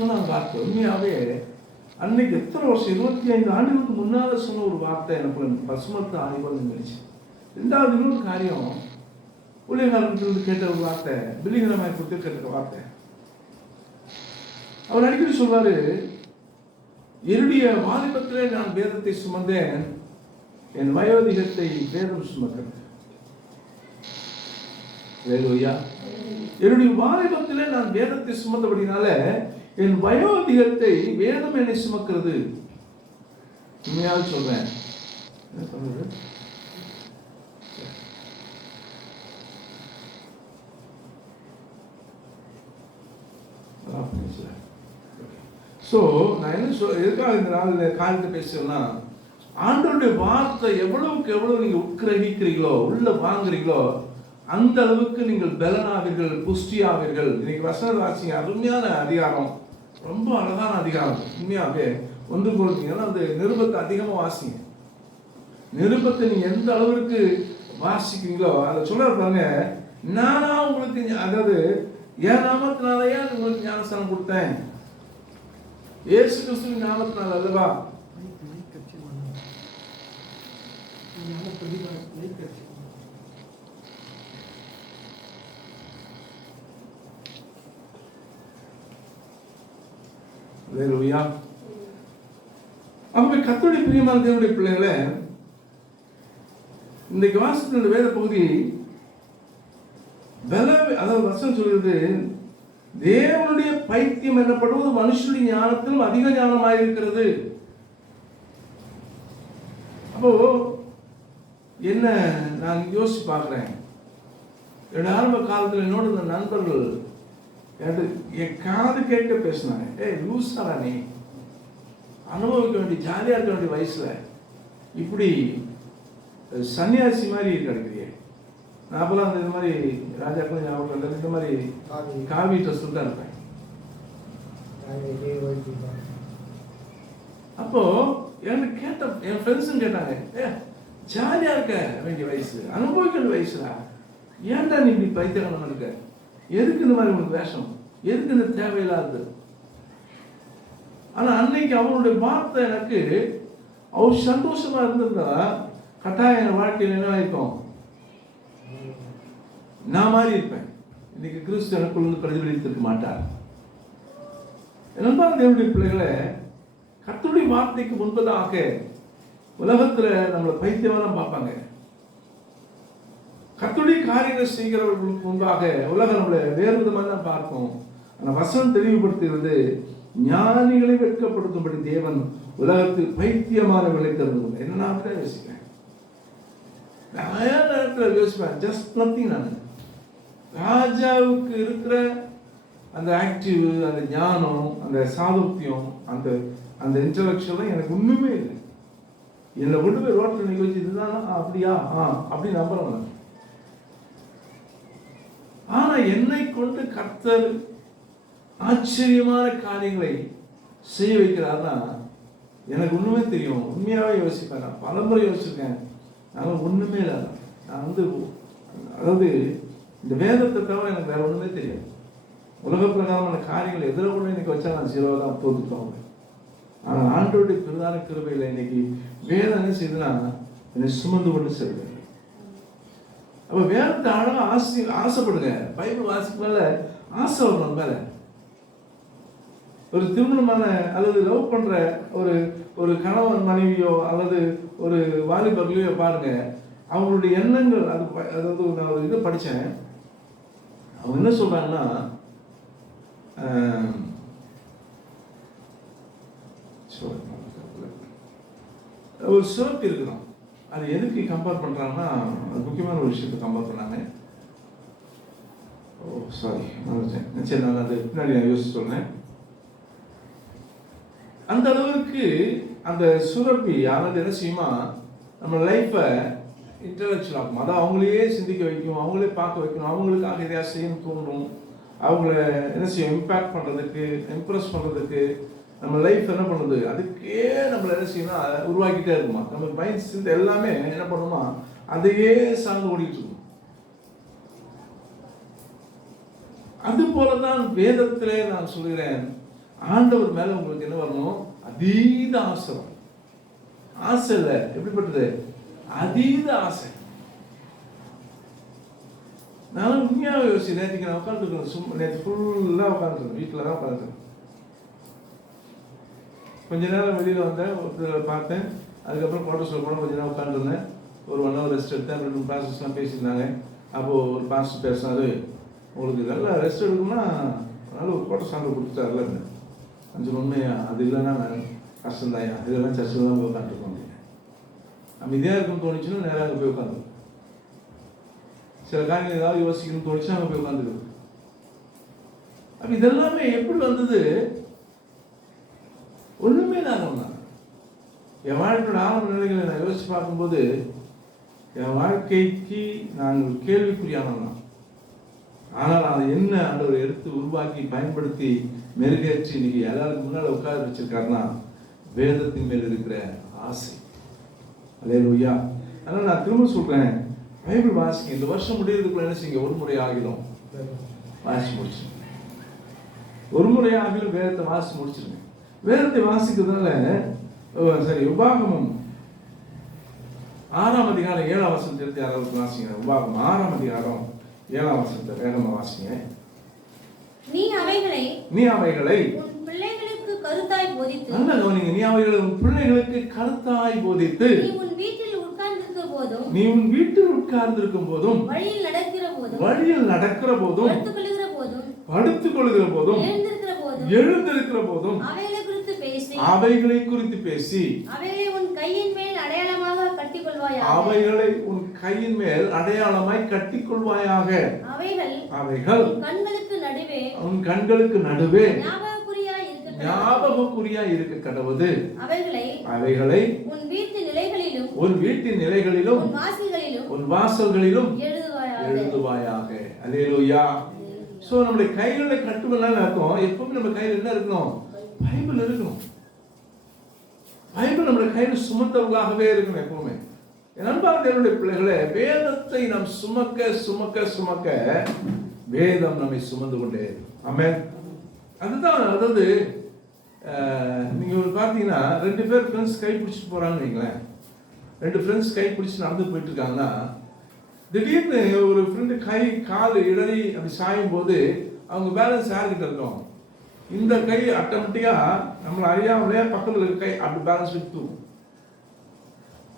சொன்ன வார்த்தை உண்மையாவே அன்னைக்கு எத்தனை வருஷம் 25 ஆண்டுகளுக்கு முன்னால சொன்ன ஒரு வார்த்தை எனக்கு பசுமத்து ஆய்வாக இருந்துச்சு. ரெண்டாவது இன்னொரு காரியம், ஊழியர்களிடத்திலிருந்து கேட்ட ஒரு வார்த்தை, பிலிகிராமை கொடுத்து கேட்ட வார்த்தை. அவர் அடிக்கடி சொல்வாரு, என்னுடைய வாலிபத்திலே நான் வேதத்தை சுமந்தேன், என் வயோதிகத்தை வேதம் சுமக்கிறது. என்னுடைய வாலிபத்திலே நான் வேதத்தை சுமந்தபடினால என் வயோதிகத்தை வேதம் என்னை சுமக்கிறது. உண்மையாக சொல்றேன். என்ன சொல்றது, நான் என்ன எதுக்காக இந்த நாள் காலத்தை பேசுறேன்னா, ஆண்டவருடைய வார்த்தை எவ்வளவுக்கு எவ்வளவு நீங்க உட்கிரகிக்கிறீங்களோ, உள்ள வாங்குறீங்களோ, அந்த அளவுக்கு நீங்கள் பலனாவீர்கள், புஷ்டியாவீர்கள். இன்னைக்கு வசன வாசிங்க, அருமையான அதிகாரம், ரொம்ப அழகான அதிகாரம். உண்மையாவே ஒன்று போறீங்கன்னா அந்த நிருபத்தை அதிகமாக வாசிங்க. நிருபத்தை நீங்க எந்த அளவுக்கு வாசிக்கிறீங்களோ அதை சொல்ல பாருங்க, நானா உங்களுக்கு, அதாவது என் நாமத்தினாலேயே உங்களுக்கு ஞானஸ்தானம் கொடுத்தேன், இயேசு கிறிஸ்துவின் நாமத்தினால் அல்லவா. அப்ப கர்த்தருடைய பிரியமான தேவனுடைய பிள்ளைகளை, இன்றைக்கு வாசித்த வேத பகுதி அதாவது வசனம் சொல்கிறது, தேவனுடைய பைத்தியம் எனப்படுவது மனுஷனுடைய ஞானத்திலும் அதிக ஞானமாயிருக்கிறது. அப்போ என்ன நான் யோசிச்சு பார்க்கிறேன், என்னோட ஆரம்ப காலத்தில் என்னோட இந்த நண்பர்கள் என் காது கேட்க பேசினாங்க, லூசாரா நீ, அனுபவிக்க வேண்டிய ஜாலியா இருக்க வேண்டிய வயசுல இப்படி சன்னியாசி மாதிரி கிடைக்கிறியே. நான் அப்பெல்லாம் இந்த மாதிரி ராஜாக்கள் ஞாபகம் இந்த மாதிரி காவி ட்ரெஸ் தான் இருப்பேன். அப்போ எனக்கு கேட்ட என் ஃப்ரெண்ட்ஸும் கேட்டாங்க, ஜாலியா இருக்க வேண்டிய வயசு, அனுபவிக்க வேண்டிய வயசுடா, ஏன்டா நீ இப்படி பைத்தியக்காரமா இருக்க, எதுக்கு இந்த மாதிரி உனக்கு வேஷம், எதுக்கு இந்த தேவையில்லாது. ஆனா அன்னைக்கு அவனுடைய வார்த்தை எனக்கு அவர் சந்தோஷமா இருந்திருந்தா கட்டாயம் என் வாழ்க்கையில் என்ன ஆயிருக்கும், நான் மாறி இருப்பேன். இன்னைக்கு கிறிஸ்து எனக்குள்ள பிரதிபலித்திருக்க மாட்டார். நண்பான தேவனுடைய பிள்ளைகளை, கர்த்தருடைய வார்த்தைக்கு முன்பதாக உலகத்துல நம்மளை பைத்தியமா பார்ப்பாங்க. கர்த்தருடைய காரியங்கள் செய்கிறவர்களுக்கு முன்பாக உலகம் நம்மளை வேறு விதமாக தான் பார்க்கும். அந்த வசனம் தெளிவுபடுத்துகிறது, ஞானிகளை வெட்கப்படுத்தும்படி தேவன் உலகத்தில் பைத்தியமானவர்களை திறந்து. என்ன நான் தான் யோசிக்கிறேன், நிறைய நேரத்தில் யோசிப்பேன், ஜஸ்ட் நத்திங். நான் ராஜாவுக்கு இருக்கிற அந்த ஆக்டிவ், அந்த ஞானம், அந்த சாதுர்த்தியம், அந்த அந்த இன்டலெக்சுவலாம் எனக்கு ஒண்ணுமே இல்லை. என்னை கொண்டு போய் ரோட்டில் நிக்க வச்சு இதுதான் அப்படியா அப்படி நம்புறேன். ஆனா என்னை கொண்டு கர்த்தர் ஆச்சரியமான காரியங்களை செய்ய வைக்கிறார்னா எனக்கு ஒண்ணுமே தெரியும். உண்மையாவே யோசிப்பேன், நான் பலமுறை யோசிச்சிருக்கேன். நான் ஒண்ணுமே இல்லை. நான் அதாவது இந்த வேதத்தை தவிர எனக்கு வேற ஒண்ணுமே தெரியாது. உலக பிரகாரமான காரியங்கள் எதிர கூட இன்னைக்கு வச்சா நான் ஜீரோவாக தான் தோத்துட்டோம். ஆனால் ஆண்டவருடைய பிரதான கிருபையில் இன்னைக்கு வேதம் என்ன செய்யுதுன்னா என்னை சுமந்து கொண்டு செல்வேன். அப்ப வேதத்தை அழகா ஆசைப்படுங்க. பைபிள் வாசிக்கு மேல ஆசை வரும். மேல ஒரு திருமணமான அல்லது லவ் பண்ற ஒரு கணவன் மனைவியோ அல்லது ஒரு வாலிபர்களையோ பாருங்க, அவங்களுடைய எண்ணங்கள் அதாவது நான் ஒரு இதை படித்தேன். அவங்க என்ன சொல்றாங்கன்னா, ஒரு சிறப்பு இருக்குதான். அது எதுக்கு கம்பேர் பண்றாங்கன்னா, அது முக்கியமான ஒரு விஷயத்தை கம்பேர் பண்ணாங்க. சாரி, சரி, நான் அது பின்னாடி யோசிச்சு சொல்றேன். அந்த அளவுக்கு அந்த சுரப்பி யாராவது என்ன செய்யுமா, நம்ம லைஃப்பை இன்டலெக்சுவல் ஆகும். அதான் அவங்களையே சிந்திக்க வைக்கும், அவங்களே பார்க்க வைக்கணும், அவங்களுக்காக எதையாவது செய்யணும் தோன்றும், அவங்கள என்ன செய்யும் இம்பேக்ட் பண்ணுறதுக்கு, இம்ப்ரெஸ் பண்ணுறதுக்கு நம்ம லைஃப் என்ன பண்ணுது, அதுக்கே நம்மளை என்ன செய்யணும்னா உருவாக்கிட்டே இருக்குமா. நம்ம மைண்ட் சிந்தை எல்லாமே என்ன பண்ணுமா, அதையே சார்ந்து ஓடிட்டு இருக்கும். அது போலதான் வேதத்திலே நான் சொல்கிறேன், ஆண்டவர் மேல உங்களுக்கு என்ன வரணும், அதீத ஆசை. ஆசை இல்லை, எப்படிப்பட்டது, அதீத ஆசை. நானும் உண்மையாக யோசிச்சு நேற்றுக்கு நான் உட்காந்துருக்கேன். நேற்று ஃபுல்லாக உட்காந்துருக்கேன், வீட்டில் தான் உட்காந்துருக்கேன். கொஞ்ச நேரம் வெளியில் வந்தேன், ஒருத்தர் பார்த்தேன். அதுக்கப்புறம் குவார்டர்ஸில் போனால் கொஞ்ச நேரம் உட்காந்துருந்தேன். ஒரு 1 hour ரெஸ்ட் எடுத்தேன். 2 பாஸ்டர்ஸ்லாம் பேசியிருந்தாங்க. அப்போது ஒரு பாஸ்டர் பேசினாரு, உங்களுக்கு நல்லா ரெஸ்ட் எடுக்கணும்னா அதனால ஒரு குவார்டர் சாண்டர் கொடுத்துட்டாருல. கொஞ்சம் உண்மையா அது இல்லைன்னா நான் கஷ்டம்தாயா, இதெல்லாம் சர்ச்சில் தான் போய் உட்காந்துருக்கோம். நம்ம இதே இருக்குன்னு தோணுச்சுன்னா நேராக அங்கே போய் உட்காந்து, சில காரியங்கள் ஏதாவது யோசிக்கணும்னு தோணுச்சுன்னா அங்கே போய் உட்காந்துருக்கு. அப்போ இதெல்லாமே எப்படி வந்தது, ஒண்ணுமே இல்லாதவங்க. என் வாழ்க்கையோட ஆரம்ப நிலைகளை நான் யோசிச்சு பார்க்கும்போது என் வாழ்க்கைக்கு நான் ஒரு கேள்விக்குறியானவன். ஆனால் அதை என்ன ஆண்டவர் எடுத்து உருவாக்கி பயன்படுத்தி மெருகேற்றி இன்னைக்கு எல்லாருக்கும் முன்னால் உட்கார வச்சிருக்காருன்னா வேதத்தின் மேல் இருக்கிற ஆசை. அல்லேலூயா. அதனால நான் திரும்ப சொல்றேன், பைபிள் வாசிங்க. இந்த வருஷம் முடியறதுக்குள்ள என்ன செய்யுங்க, ஒரு முறை ஆகிடும் வாசி முடிச்சு, ஒரு முறை ஆகிலும் வேதத்தை வாசி முடிச்சிருங்க. வேதத்தை வாசிக்கிறதுனால சரி, உபாகமம் 6ஆம் அதிகாரம் 7ஆம் வசனத்தை எடுத்து யாராவது வாசிங்க. உபாகமம் 6ஆம் அதிகாரம் 7ஆம் வசனத்தை வேகமா வாசிங்க. நீ அவைகளை உன் பிள்ளைகளுக்கு கருத்தாய் போதித்து, நல்ல கவனிங்க, நீ அவைகளை உன் பிள்ளைகளுக்கு கருத்தாய் போதித்து, நீ உன் வீட்டில் உட்கார்ந்திருக்கும் போதும் வழியில் நடக்கிற போதும் படுத்துக் கொள்கிற போதும் எழுந்திருக்கிற போதும் அவைகளை குறித்து பேசி அவைகளை உன் கையின் மேல் அடையாளமாக கட்டிக்கொள்வாயாக. அவைகளை உன் கையின் மேல் அடையாளமாய் கட்டிக்கொள்வாயாக. அவைகள் உன் கண்களுக்கு நடுவே ஞாபகக்குறியாய் இருக்க கடவுது. அவைகளை உன் வீட்டின் நிலைகளிலும் உன் வாசல்களிலும் எழுதுவாயாக. அல்லேலூயா. சோ நம்முடைய கைகளை கட்டுவதனால அர்த்தம், எப்பவுமே நம்ம கையில் என்ன இருக்கணும், பைபிள் இருக்கணும். பைபிள் நம்முடைய கையில் சுமத்தவர்களாகவே இருக்கணும் எப்பவுமே. நண்பார்ந்த தேவனுடைய பிள்ளைகளே, வேதத்தை நாம் சுமக்க சுமக்க சுமக்க வேதம் நம்மை சுமந்து கொண்டே இருக்கும். ஆமென். அதுதான், அதாவது நீங்க பார்த்தீங்கன்னா 2 பேர் ஃப்ரெண்ட்ஸ் கை பிடிச்சிட்டு போறாங்கன்னு வைங்களேன். 2 ஃப்ரெண்ட்ஸ் கை பிடிச்சி நடந்து போயிட்டு இருக்காங்கன்னா, திடீர்னு ஒரு ஃப்ரெண்டு கால் இடறி அப்படி சாயும் போது அவங்க பேலன்ஸ் யாருக்கிட்ட இருக்கும், இந்த கை ஆட்டோமேட்டிக்கா நம்மளை அறியாமலே பக்கத்தில் இருக்க கை அப்படி பேலன்ஸ் விட்டு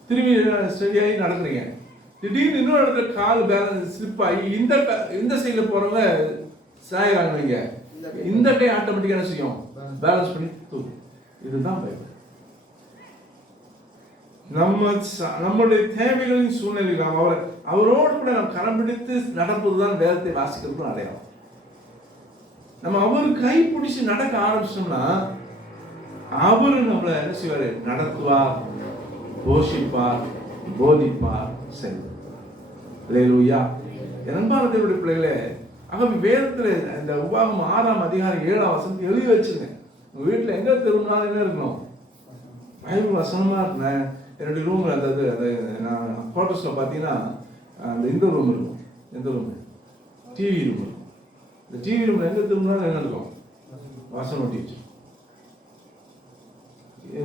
திரும்பி ஸ்டடியாகி நடக்கிறீங்க. திடீர்னு இன்னொரு இடத்துல கால் பேலன்ஸ் ஸ்லிப் ஆகி இந்த சைடில் போகிறவங்க சாயறாங்க வைங்க, இந்த கை ஆட்டோமேட்டிக்காக என்ன செய்யும், பேலன்ஸ் பண்ணி தூக்கும். இதுதான் பைபிள். நம்முடைய தேவைகளின் சூழ்நிலைகள் அவரோடு கூட நம்ம கரம் பிடித்து நடப்பதுதான் வேதத்தை வாசிக்கிறதுக்கும் அடையாளம். நம்ம அவர் கை பிடிச்சி நடக்க ஆரம்பிச்சோம்னா அவரு நம்மளை என்ன செய்வாரு, நடத்துவார், போஷிப்பார், போதிப்பார், செயல்படுத்துவார். அல்லேலூயா. அன்பான தேவனுடைய பிள்ளைகளே, ஆகவே வேதத்துல இந்த உபாகமம் 6ஆம் அதிகாரம் 7ஆம் வசனத்தை எழுதி வச்சுங்க. உங்க வீட்டுல எங்க திரும்பினாலும் என்ன இருக்கணும், பைபிள் வசனமா இருக்கேன். என்னுடைய ரூம்ல அந்த நான் போட்டோஸ்ல பாத்தீங்கன்னா அந்த இந்த ரூம் இருக்கும், எந்த ரூம், டிவி ரூம் இருக்கும். இந்த டிவி ரூம்ல எங்க திரும்பினாலும் என்ன இருக்கும், வசனம் ஒட்டி.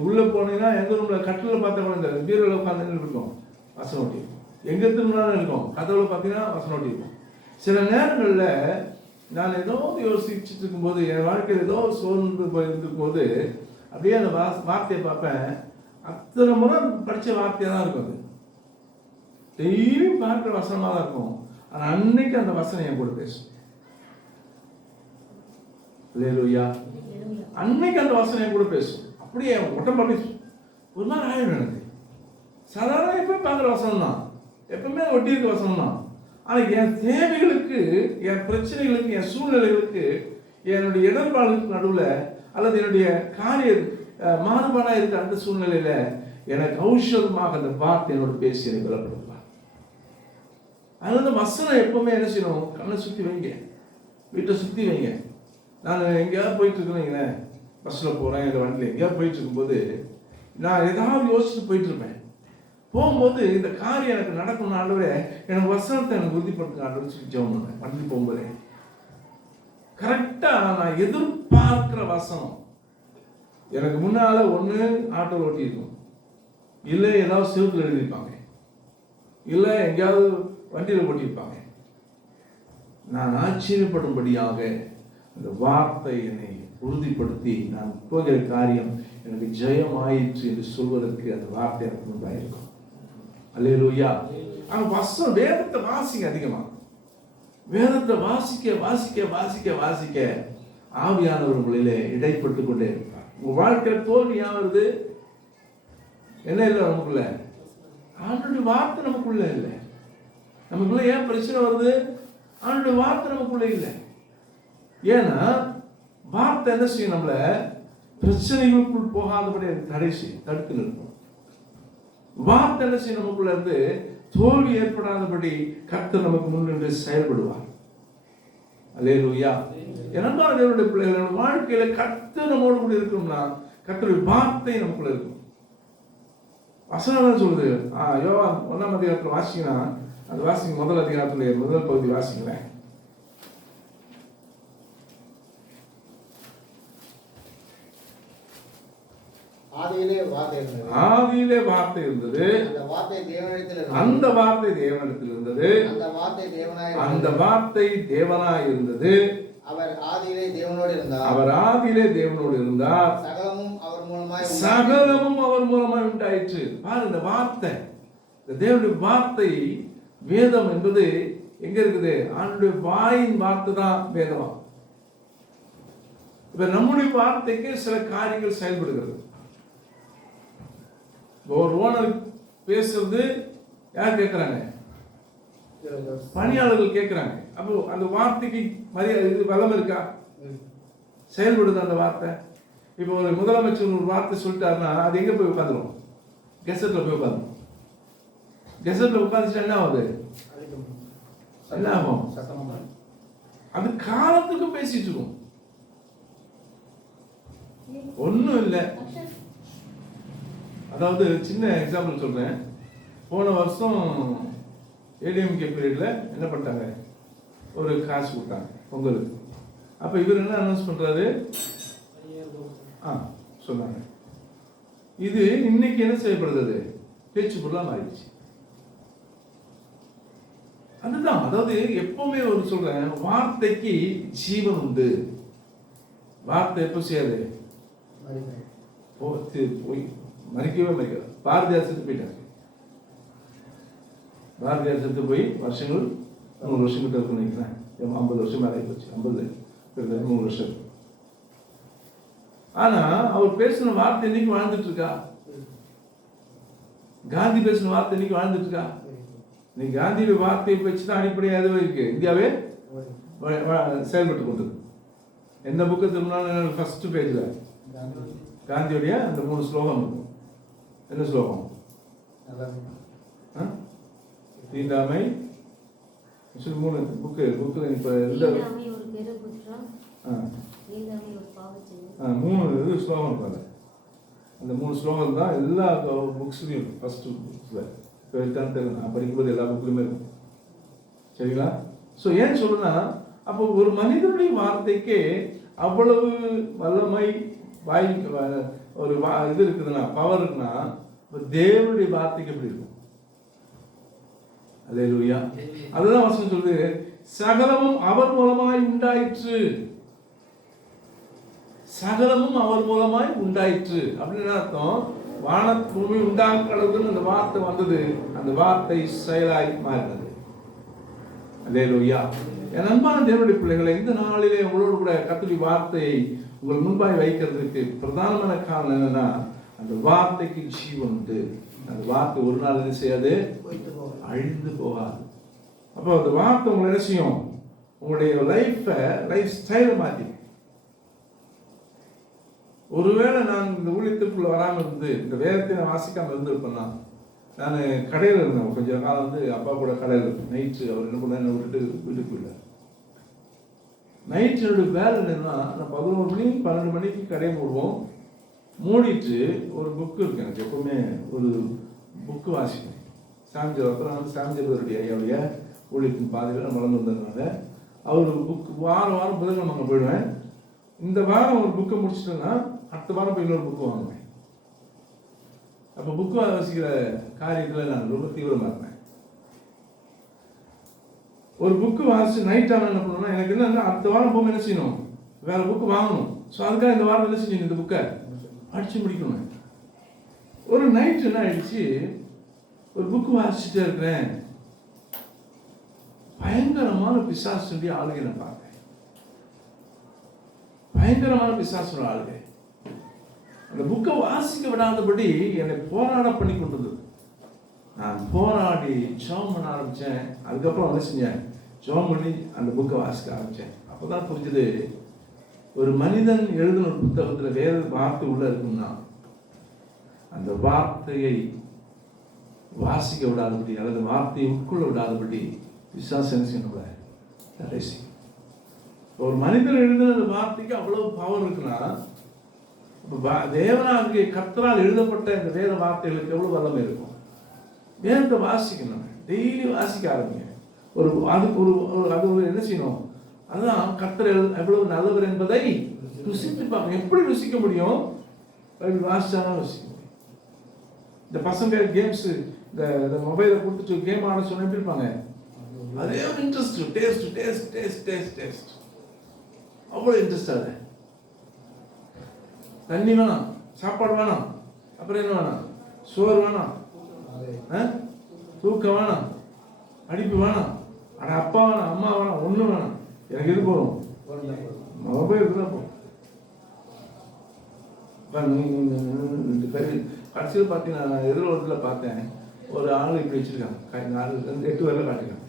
உள்ள போனீங்கன்னா எங்க ரூம்ல கட்டில பார்த்தா கூட இந்த பீரோல உட்காந்து இருக்கும், வசனம் ஒட்டி. எங்க திரும்பினாலும் இருக்கும், கதவுல பார்த்தீங்கன்னா வசனம் ஒட்டி இருக்கும். சில நேரங்கள்ல நான் ஏதோ யோசிச்சுட்டு இருக்கும்போது, என் வாழ்க்கையில் ஏதோ சோர்ந்து போயிருக்கும் போது அப்படியே அந்த வார்த்தையை பார்ப்பேன். அத்தனை முறை படிச்ச வார்த்தையா தான் இருக்கும். அது டெய்லி பார்க்குற வசனமா தான் இருக்கும். ஆனா அன்னைக்கு அந்த வசனம் என் கூட பேசும். அல்லேலூயா. அன்னைக்கு அந்த வசனம் என் கூட பேசும். அப்படியே உடம்பு ஒரு நாள் ஆயிடும் எனக்கு. சாதாரண எப்பயும் பார்க்குற வசனம் தான், எப்பவுமே ஒட்டி இருக்க வசனம் தான். ஆனா என் தேவைகளுக்கு, என் பிரச்சனைகளுக்கு, என் சூழ்நிலைகளுக்கு, என்னுடைய இடர்பாடுகளுக்கு நடுவில் அல்லது என்னுடைய காரிய மாறுபாடா இருக்க அந்த சூழ்நிலையில எனக்கு ஔஷதமாக அந்த வார்த்தை என்னோட பேசி எனக்கு பலப்படுத்தலாம். அதனால வசனம் எப்பவுமே என்ன செய்யணும், கண்ணை சுத்தி வைங்க, வீட்டை சுத்தி வைங்க. நான் எங்கேயாவது போயிட்டு இருக்கேன், பஸ்ல போறேன், இல்லை வண்டியில் எங்கேயாவது போயிட்டு இருக்கும்போது நான் ஏதாவது யோசிச்சுட்டு போயிட்டு இருப்பேன். போகும்போது இந்த காரியம் எனக்கு நடக்கணும் ஆண்டவரே, எனக்கு வசனத்தை எனக்கு உறுதிப்படுத்த ஆண்டவரே சொல்லி ஜெபம் பண்ணேன். வண்டி போகும்போதே கரெக்டா நான் எதிர்பார்க்கிற வசனம் எனக்கு முன்னால ஒண்ணு ஆட்டோ ஓட்டி இருக்கும், இல்லை ஏதாவது செவுத்துல எழுதியிருப்பாங்க, இல்லை எங்கேயாவது வண்டியில் ஓட்டியிருப்பாங்க. நான் ஆச்சரியப்படும்படியாக அந்த வார்த்தை என்னை உறுதிப்படுத்தி நான் போகிற காரியம் எனக்கு ஜெயம் ஆயிற்று என்று சொல்வதற்கு அந்த வார்த்தை எனக்கு உண்டாயிருக்கும். அல்லேலூயா. ஆனா வசனம், வேதத்தை வாசிக்க, அதிகமா வேதத்தை வாசிக்க வாசிக்க வாசிக்க வாசிக்க ஆவியானவர் உங்களிலே இடைப்பட்டு கொண்டே இருப்பார். உங்க வாழ்க்கையில தோல்வி ஏன் வருது, என்ன இல்லை நமக்குள்ள, ஆண்டோட வார்த்தை நமக்குள்ள இல்லை. நமக்குள்ள ஏன் பிரச்சனை வருது, ஆண்டோட வார்த்தை நமக்குள்ள இல்லை. ஏன்னா வார்த்தை என்ன செய்யும், நம்மள பிரச்சனைகளுக்குள் போகாதபடி தடை செய்யும், தடுத்து நிற்கும். வார்த்தை என்ன செய்யும், நமக்குள்ள இருந்து தோல்வி ஏற்படாதபடி கர்த்தர் நமக்கு முன்னின்று செயல்படுவார். அல்லேலூயா. அன்பான தேவனுடைய பிள்ளைகள், வாழ்க்கையில கர்த்தர் நம்மோடு கூட இருக்கணும்னா கர்த்தருடைய வார்த்தை நமக்குள்ள இருக்கும். வசனம் சொல்லுது, யோவான் 1ஆம் அதிகாரத்தில் வாசிங்கன்னா, அது வாசிங்க, முதல் அதிகாரத்துல முதல் பகுதி வாசிங்களேன். ஆதியிலே வார்த்தை இருந்தது, அந்த வார்த்தை தேவனிடத்தில் இருந்தது, அந்த வார்த்தை தேவனாய் இருந்தது, அவர் ஆதியிலே தேவனோடு இருந்தார், சகலமும் அவர் மூலமாய் உண்டாயிற்று. பாருங்க, இந்த வார்த்தை, இந்த தேவனுடைய வார்த்தை, வேதம் என்பது எங்க இருக்குது, ஆண்டுடைய வாயின் வார்த்தை தான் வேதமா. இப்ப நம்முடைய வார்த்தைக்கு சில காரியங்கள் செயல்படுகிறது. ஒரு ஓனர் பேசுறது யார் கேட்கிறாங்க, பணியாளர்கள் கேட்கிறாங்க. அப்போ அந்த வார்த்தைக்கு மரியாதை, இது பலம் இருக்கா, செயல்படுது அந்த வார்த்தை. இப்போ ஒரு முதலமைச்சர் ஒரு வார்த்தை சொல்லிட்டாருன்னா அது எங்க போய் உட்காந்துரும், கெசட்ல போய் உட்காந்துரும். கெசட்ல உட்காந்துச்சா என்ன ஆகுது, என்ன ஆகும், அது காலத்துக்கு பேசிட்டு இருக்கும். ஒன்னும் இல்லை. அதாவது சின்ன எக்ஸாம்பிள் சொல்றேன். போன வருஷம் ஏடிஎம்கே பீரியட்ல என்ன பண்ணிட்டாங்க, ஒரு காசு கொடுத்தாங்க பொங்கலுக்கு. அப்ப இவர் என்ன அனௌன்ஸ் பண்றாரு, சொன்னாங்க. இது இன்னைக்கு என்ன செய்யப்படுறது, பேச்சு பொருளா மாறிடுச்சு. அதுதான், அதாவது எப்பவுமே ஒரு சொல்றேன், வார்த்தைக்கு ஜீவன் உண்டு. வார்த்தை எப்ப செய்யாது, போய் மறிக்கவே மறிக்காது. பாரதியார் செத்து போயிட்டாங்க. பாரதியார் செத்து போய் வருஷங்கள் 3 வருஷம் கிட்ட இருக்குன்னு நினைக்கிறேன். 50 வருஷம் மேலே போச்சு. 50 3 வருஷம். ஆனா அவர் பேசின வார்த்தை இன்னைக்கு வாழ்ந்துட்டு இருக்கா? காந்தி பேசின வார்த்தை இன்னைக்கு வாழ்ந்துட்டு இருக்கா? நீ காந்தியோட வார்த்தையை வச்சுதான் அடிப்படையாகவே இருக்கு. இந்தியாவே செயல்பட்டு கொண்டது. எந்த புக்கு திரும்பினாலும் ஃபர்ஸ்ட் பேஜ்ல காந்தியுடைய அந்த 3 ஸ்லோகம் இருக்கும். என்ன ஸ்லோகம்? தீண்டாமை 3 புக்கு இப்ப 3 ஸ்லோகம் இருப்பாங்க. அந்த 3 ஸ்லோகம் தான் எல்லா புக்ஸ்லையும் ஃபர்ஸ்ட் புக்ஸ்ல. இப்போ தெரியல, நான் படிக்கும்போது எல்லா புக்லையுமே இருக்கும். சரிங்களா? ஸோ ஏன் சொல்லுன்னா, அப்போ ஒரு மனிதனுடைய வார்த்தைக்கு அவ்வளவு வல்லமை ஒரு இது இருக்குதுன்னா, பவர் இருக்குன்னா, தேவனுடைய வார்த்தைக்கு எப்படி இருக்கும்? அல்லேலூயா. அதுதான் வசனம் சொல்லுது, சகலமும் அவர் மூலமாய் உண்டாயிற்று. சகலமும் அவர் மூலமாய் உண்டாயிற்று அப்படின்னு அர்த்தம். வான பூமி உண்டாக்குறதுன்னு அந்த வார்த்தை வந்தது, அந்த வார்த்தை செயலாய் மாறினது. அல்லேலூயா. என் அன்பான தேவனுடைய பிள்ளைகளை, இந்த நாளிலே உங்களோடு கூட கர்த்தருடைய வார்த்தையை உங்கள் முன்பாய் வைக்கிறதுக்கு பிரதானமான காரணம் என்னன்னா, அந்த வார்த்தைக்கு ஜீவன் உண்டு. அந்த வார்த்தை ஒரு நாள் என்ன செய்யாது? அழிந்து போகாது. அப்போ அந்த வார்த்தை உங்களை என்ன செய்யும்? உங்களுடைய லைஃப் ஸ்டைலை மாற்றி. ஒருவேளை நான் இந்த ஊழியத்திற்குள்ள வராமல் இருந்து இந்த வேதத்தை நான் வாசிக்காமல் இருந்திருப்பேன்னா, நான் கடையில் இருந்தேன் கொஞ்சம் காலம் அப்பா கூட கடையில் இருப்பேன். நைட்டு அவர் என்ன பண்ண விட்டுட்டு வீட்டுக்கு போயிட்டார். நைட்டு என்னுடைய வேலை என்னன்னா, நான் 11 மணி 12 மணிக்கு கடையை மூடுவோம். மூடிட்டு ஒரு புக்கு இருக்கு, எனக்கு எப்பவுமே ஒரு புக்கு வாசிப்பேன். சாமிஜபருடைய ஐயாவுடைய ஊழியத்தின் பாதையில் நான் வளர்ந்து வந்ததுனால அவர் புக்கு வாரம் புதன்கிழமை அங்கே போயிடுவேன். இந்த வாரம் ஒரு புக்கை முடிச்சிட்டேன்னா அடுத்த வாரம் போய் இன்னொரு புக்கு வாங்குவேன். அப்போ புக்கு வாசிக்கிற காரியத்தில் நான் ரொம்ப தீவிரமாக இருப்பேன். ஒரு புக்கு வாசிச்சு நைட் ஆனால் என்ன பண்ணணும்னா, எனக்கு என்ன அடுத்த வாரம் போகும் என்ன செய்யணும்? வேற புக்கு வாங்கணும். ஸோ அதுக்காக இந்த வாரம் என்ன செஞ்சணும்? இந்த புக்கை அடிச்சு முடிக்கணும். ஒரு நைட் என்ன ஆயிடுச்சு, ஒரு புக்கு வாசிச்சுட்டே இருக்கிறேன். பயங்கரமான பிசாசுடைய ஆளுகை நான் பார்க்கிறேன். பயங்கரமான பிசாசுடைய ஆளுகை அந்த புக்கை வாசிக்க விடாதபடி என்னை போராட பண்ணி கொண்டது. நான் போராடி ஜெபம் பண்ண ஆரம்பிச்சேன். அதுக்கப்புறம் என்ன செஞ்சேன்? ஜெபம் பண்ணி அந்த புக்கை வாசிக்க ஆரம்பிச்சேன். அப்போதான் புரிஞ்சது, ஒரு மனிதன் எழுதின ஒரு புத்தகத்தில் வேறு வார்த்தை உள்ள இருக்குன்னா, அந்த வார்த்தையை வாசிக்க விடாதபடி அல்லது வார்த்தையை உட்கொள்ள விடாதபடி விசுவாசம் தடை செய்யும். ஒரு மனிதன் எழுதின அந்த வார்த்தைக்கு அவ்வளவு பவர் இருக்குன்னா, தேவனாகிய கர்த்தரால் எழுதப்பட்ட இந்த வேத வார்த்தைகளுக்கு எவ்வளவு வல்லமை இருக்கும். வேதத்தை வாசிக்கணும், டெய்லி வாசிக்க ஆரம்பிங்க. அது ஒரு என்ன செய்யணும்? அதுதான் கர்த்தர் எவ்வளவு நல்லவர் என்பதை ருசித்து பார்க்கணும். எப்படி ருசிக்க முடியும்? வாசிச்சாலும் ருசிக்க முடியும். இந்த பசங்க கேம்ஸ் இந்த மொபைலை கொடுத்துட்டு கேம் ஆட சொன்ன எப்படி இருப்பாங்க? அதே ஒரு interest, taste taste taste taste taste அவ்வளோ இன்ட்ரெஸ்ட். அது தண்ணி வேணாம், சாப்பாடு வேணாம், அப்புறம் என்ன வேணாம்? சோறு வேணாம், தூக்கம் வேணாம், படிப்பு வேணாம், அட அப்பா வேணாம், அம்மா வேணாம், ஒன்றும் வேணாம், எனக்கு இது போதும், மொபைல் இருந்தால் போதும். கடைசியில் பார்த்தீங்கன்னா, நான் எதிர்வரத்தில் பார்த்தேன், ஒரு ஆள் இப்படி வச்சுருக்காங்க, 8 வரல காட்டிருக்காங்க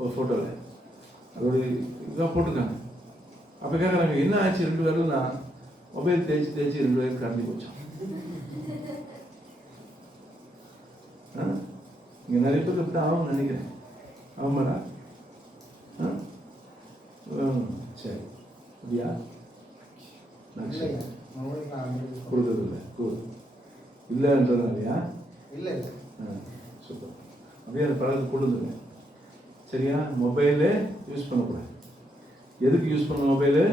ஒரு ஃபோட்டோவில். அதோட இதாக போட்டிருக்காங்க. அப்போ கேட்குறாங்க, என்ன ஆச்சு 2 வரலன்னா, மொபைல் தேய்ச்சி 2 பேருக்கு கடந்து போச்சோம். இங்கே நிறைய பேர் இப்படி ஆகும் நினைக்கிறேன். ஆமாடா, சரி அப்படியா? கொடுக்குறது இல்லை, இல்லைன்றது இல்லையா? இல்லை, சூப்பர். அப்படியே அந்த பழத்தை கொடுத்துருங்க. சரியா? மொபைலு யூஸ் பண்ணக்கூடாது. எதுக்கு யூஸ் பண்ண மொபைலு?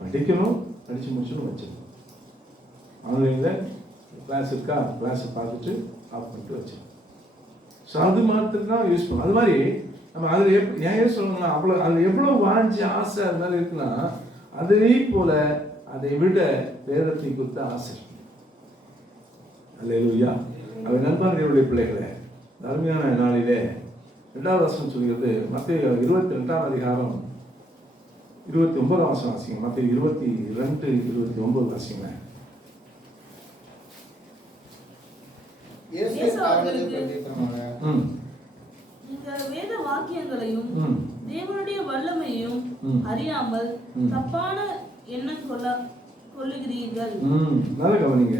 படிக்கணும், படித்து முடிச்சுன்னு வச்சுக்கணும். ஆன்லைனில் கிளாஸ் இருக்கா, கிளாஸை பார்த்துட்டு ஆஃப் பண்ணிட்டு வச்சுக்கணும். ஸோ அது மாத்திரம் தான் யூஸ் பண்ணணும். அது மாதிரி நம்ம அதில் ஏன் சொல்லணும்னா, அவ்வளோ அதில் எவ்வளோ வாஞ்சி ஆசை அது மாதிரி இருக்குன்னா, அதே போல் அதை விட வேதத்தை குறித்த ஆசை. அல்லேலூயா. அவர் நண்பர்களுடைய பிள்ளைகளை அருமையான நாளிலே 2வது வசனம் சொல்கிறது, மத்தேயு 22ஆம் அதிகாரம் 29ஆம் வசனம் வாசிங்க. மத்தேயு 22:29 வாசிங்க. இந்த வேத வாக்கியங்களையும் தேவனுடைய வல்லமையும் அறியாமல் தப்பான எண்ணம் கொள்ளுகிறீர்கள். நல்ல கவனிங்க.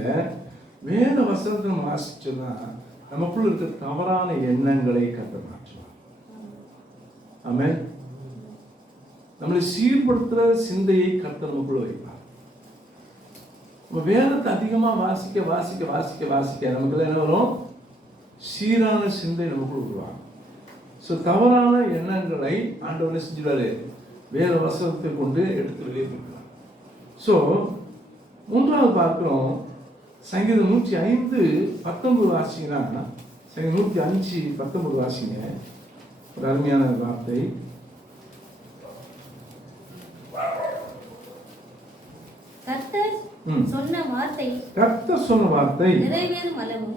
வேத வசனத்தை நம்ம வாசிச்சோம்னா நமக்குள்ள இருக்க தவறான எண்ணங்களை கர்த்தர் மாற்றுவார். ஆமென். நம்மளை சீர்படுத்துற சிந்தையை கர்த்தர் நமக்குள்ள வைப்பார். நம்ம வேதத்தை அதிகமா வாசிக்க வாசிக்க வாசிக்க வாசிக்க நமக்குள்ள என்ன வரும்? சீரான சிந்தை நமக்குள்ள உருவாகும். ஸோ தவறான எண்ணங்களை ஆண்டவர் செஞ்சுடுவாரு, வேத வசனத்தை கொண்டு எடுத்து வெளியே போய்க்கலாம். ஸோ 3வது பார்க்கிறோம், சங்கீதம் 105:19 வாசிங்கன்னா, சங்கீதம் 105:19 வாசிங்க. ஒரு அருமையான வார்த்தை. கர்த்தர் சொன்ன வார்த்தை நிறைவேறும் அளவும்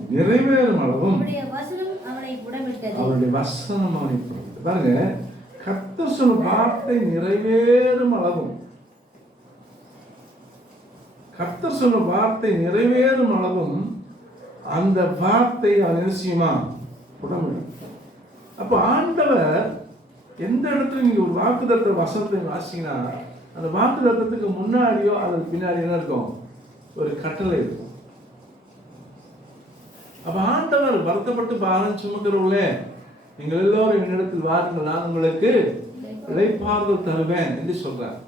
அவருடைய வசனம் அவனை புடமிட்டது. பாருங்க, கர்த்தர் சொன்ன வார்த்தை நிறைவேறும் அளவும், கர்த்தர் சொன்ன வார்த்தை நிறைவேறும் அளவும் அந்த வார்த்தை அவசியமா புடமிடும். அப்ப ஆண்டவர் எந்த இடத்துல நீங்க ஒரு வாக்குத்தத்த வசனத்தை வாசிங்கன்னா, அந்த வாக்குத்தத்தத்துக்கு முன்னாடியோ அல்லது பின்னாடி என்ன இருக்கும்? ஒரு கட்டளை இருக்கும். அப்ப ஆண்டவர் வருத்தப்பட்டு பாரம் சுமக்கிறவங்களே, நீங்கள் எல்லோரும் என்னிடத்தில் வாருங்கள், நான் உங்களுக்கு இளைப்பாறுதல் தருவேன் என்று சொல்றார்.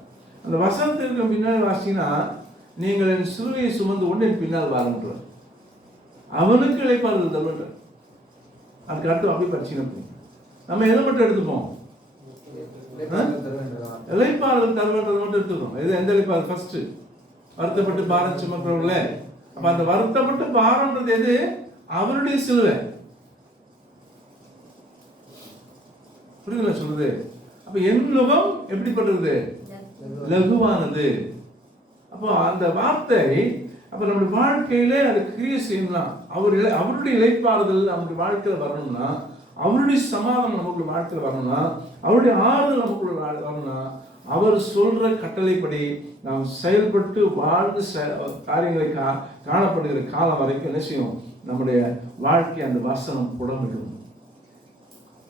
அந்த வசனத்திற்கு பின்னாடி வாசிங்கன்னா, நீங்கள் என் சிலுவையை சுமந்து கொண்டு என் பின்னால் வாருங்கள், அவனுக்கு இளைப்பாறுதல் தருவேன். அதுக்கு அடுத்து அப்படி படிச்சுக்கணும். நம்ம எதை மட்டும் எடுத்துப்போம்? இளைப்பாறுதல் தருவேன்றதை மட்டும் எடுத்துக்கணும். இது எந்த இளைப்பாறுதல்? ஃபர்ஸ்ட் வருத்தப்பட்டு பாரம் சுமக்கிறவர்களே. அப்ப அந்த வருத்தப்பட்டு பாரம்ன்றது எது? அவருடைய சிலுவை. புரியுதுல சொல்றது? அப்ப என் நுகம் எப்படிப்பட்டது? லகுவானது. அப்போ அந்த வார்த்தை அப்ப நம்முடைய வாழ்க்கையிலே அது கிரியை செய்யலாம். அவருடைய இளைப்பாறுதல் நம்முடைய வாழ்க்கையில வரணும்னா, அவருடைய சமாதானம் நமக்குள்ள வாழ்க்கையில வரணும்னா, அவருடைய ஆறுதல் நமக்குள்ள வரணும்னா, அவர் சொல்ற கட்டளைப்படி நாம் செயல்பட்டு வாழ்ந்து காரியங்களை காணப்படுகிற காலம் வரைக்கும் என்ன செய்யும்? நம்முடைய வாழ்க்கை அந்த வசனம் புடமிடும்.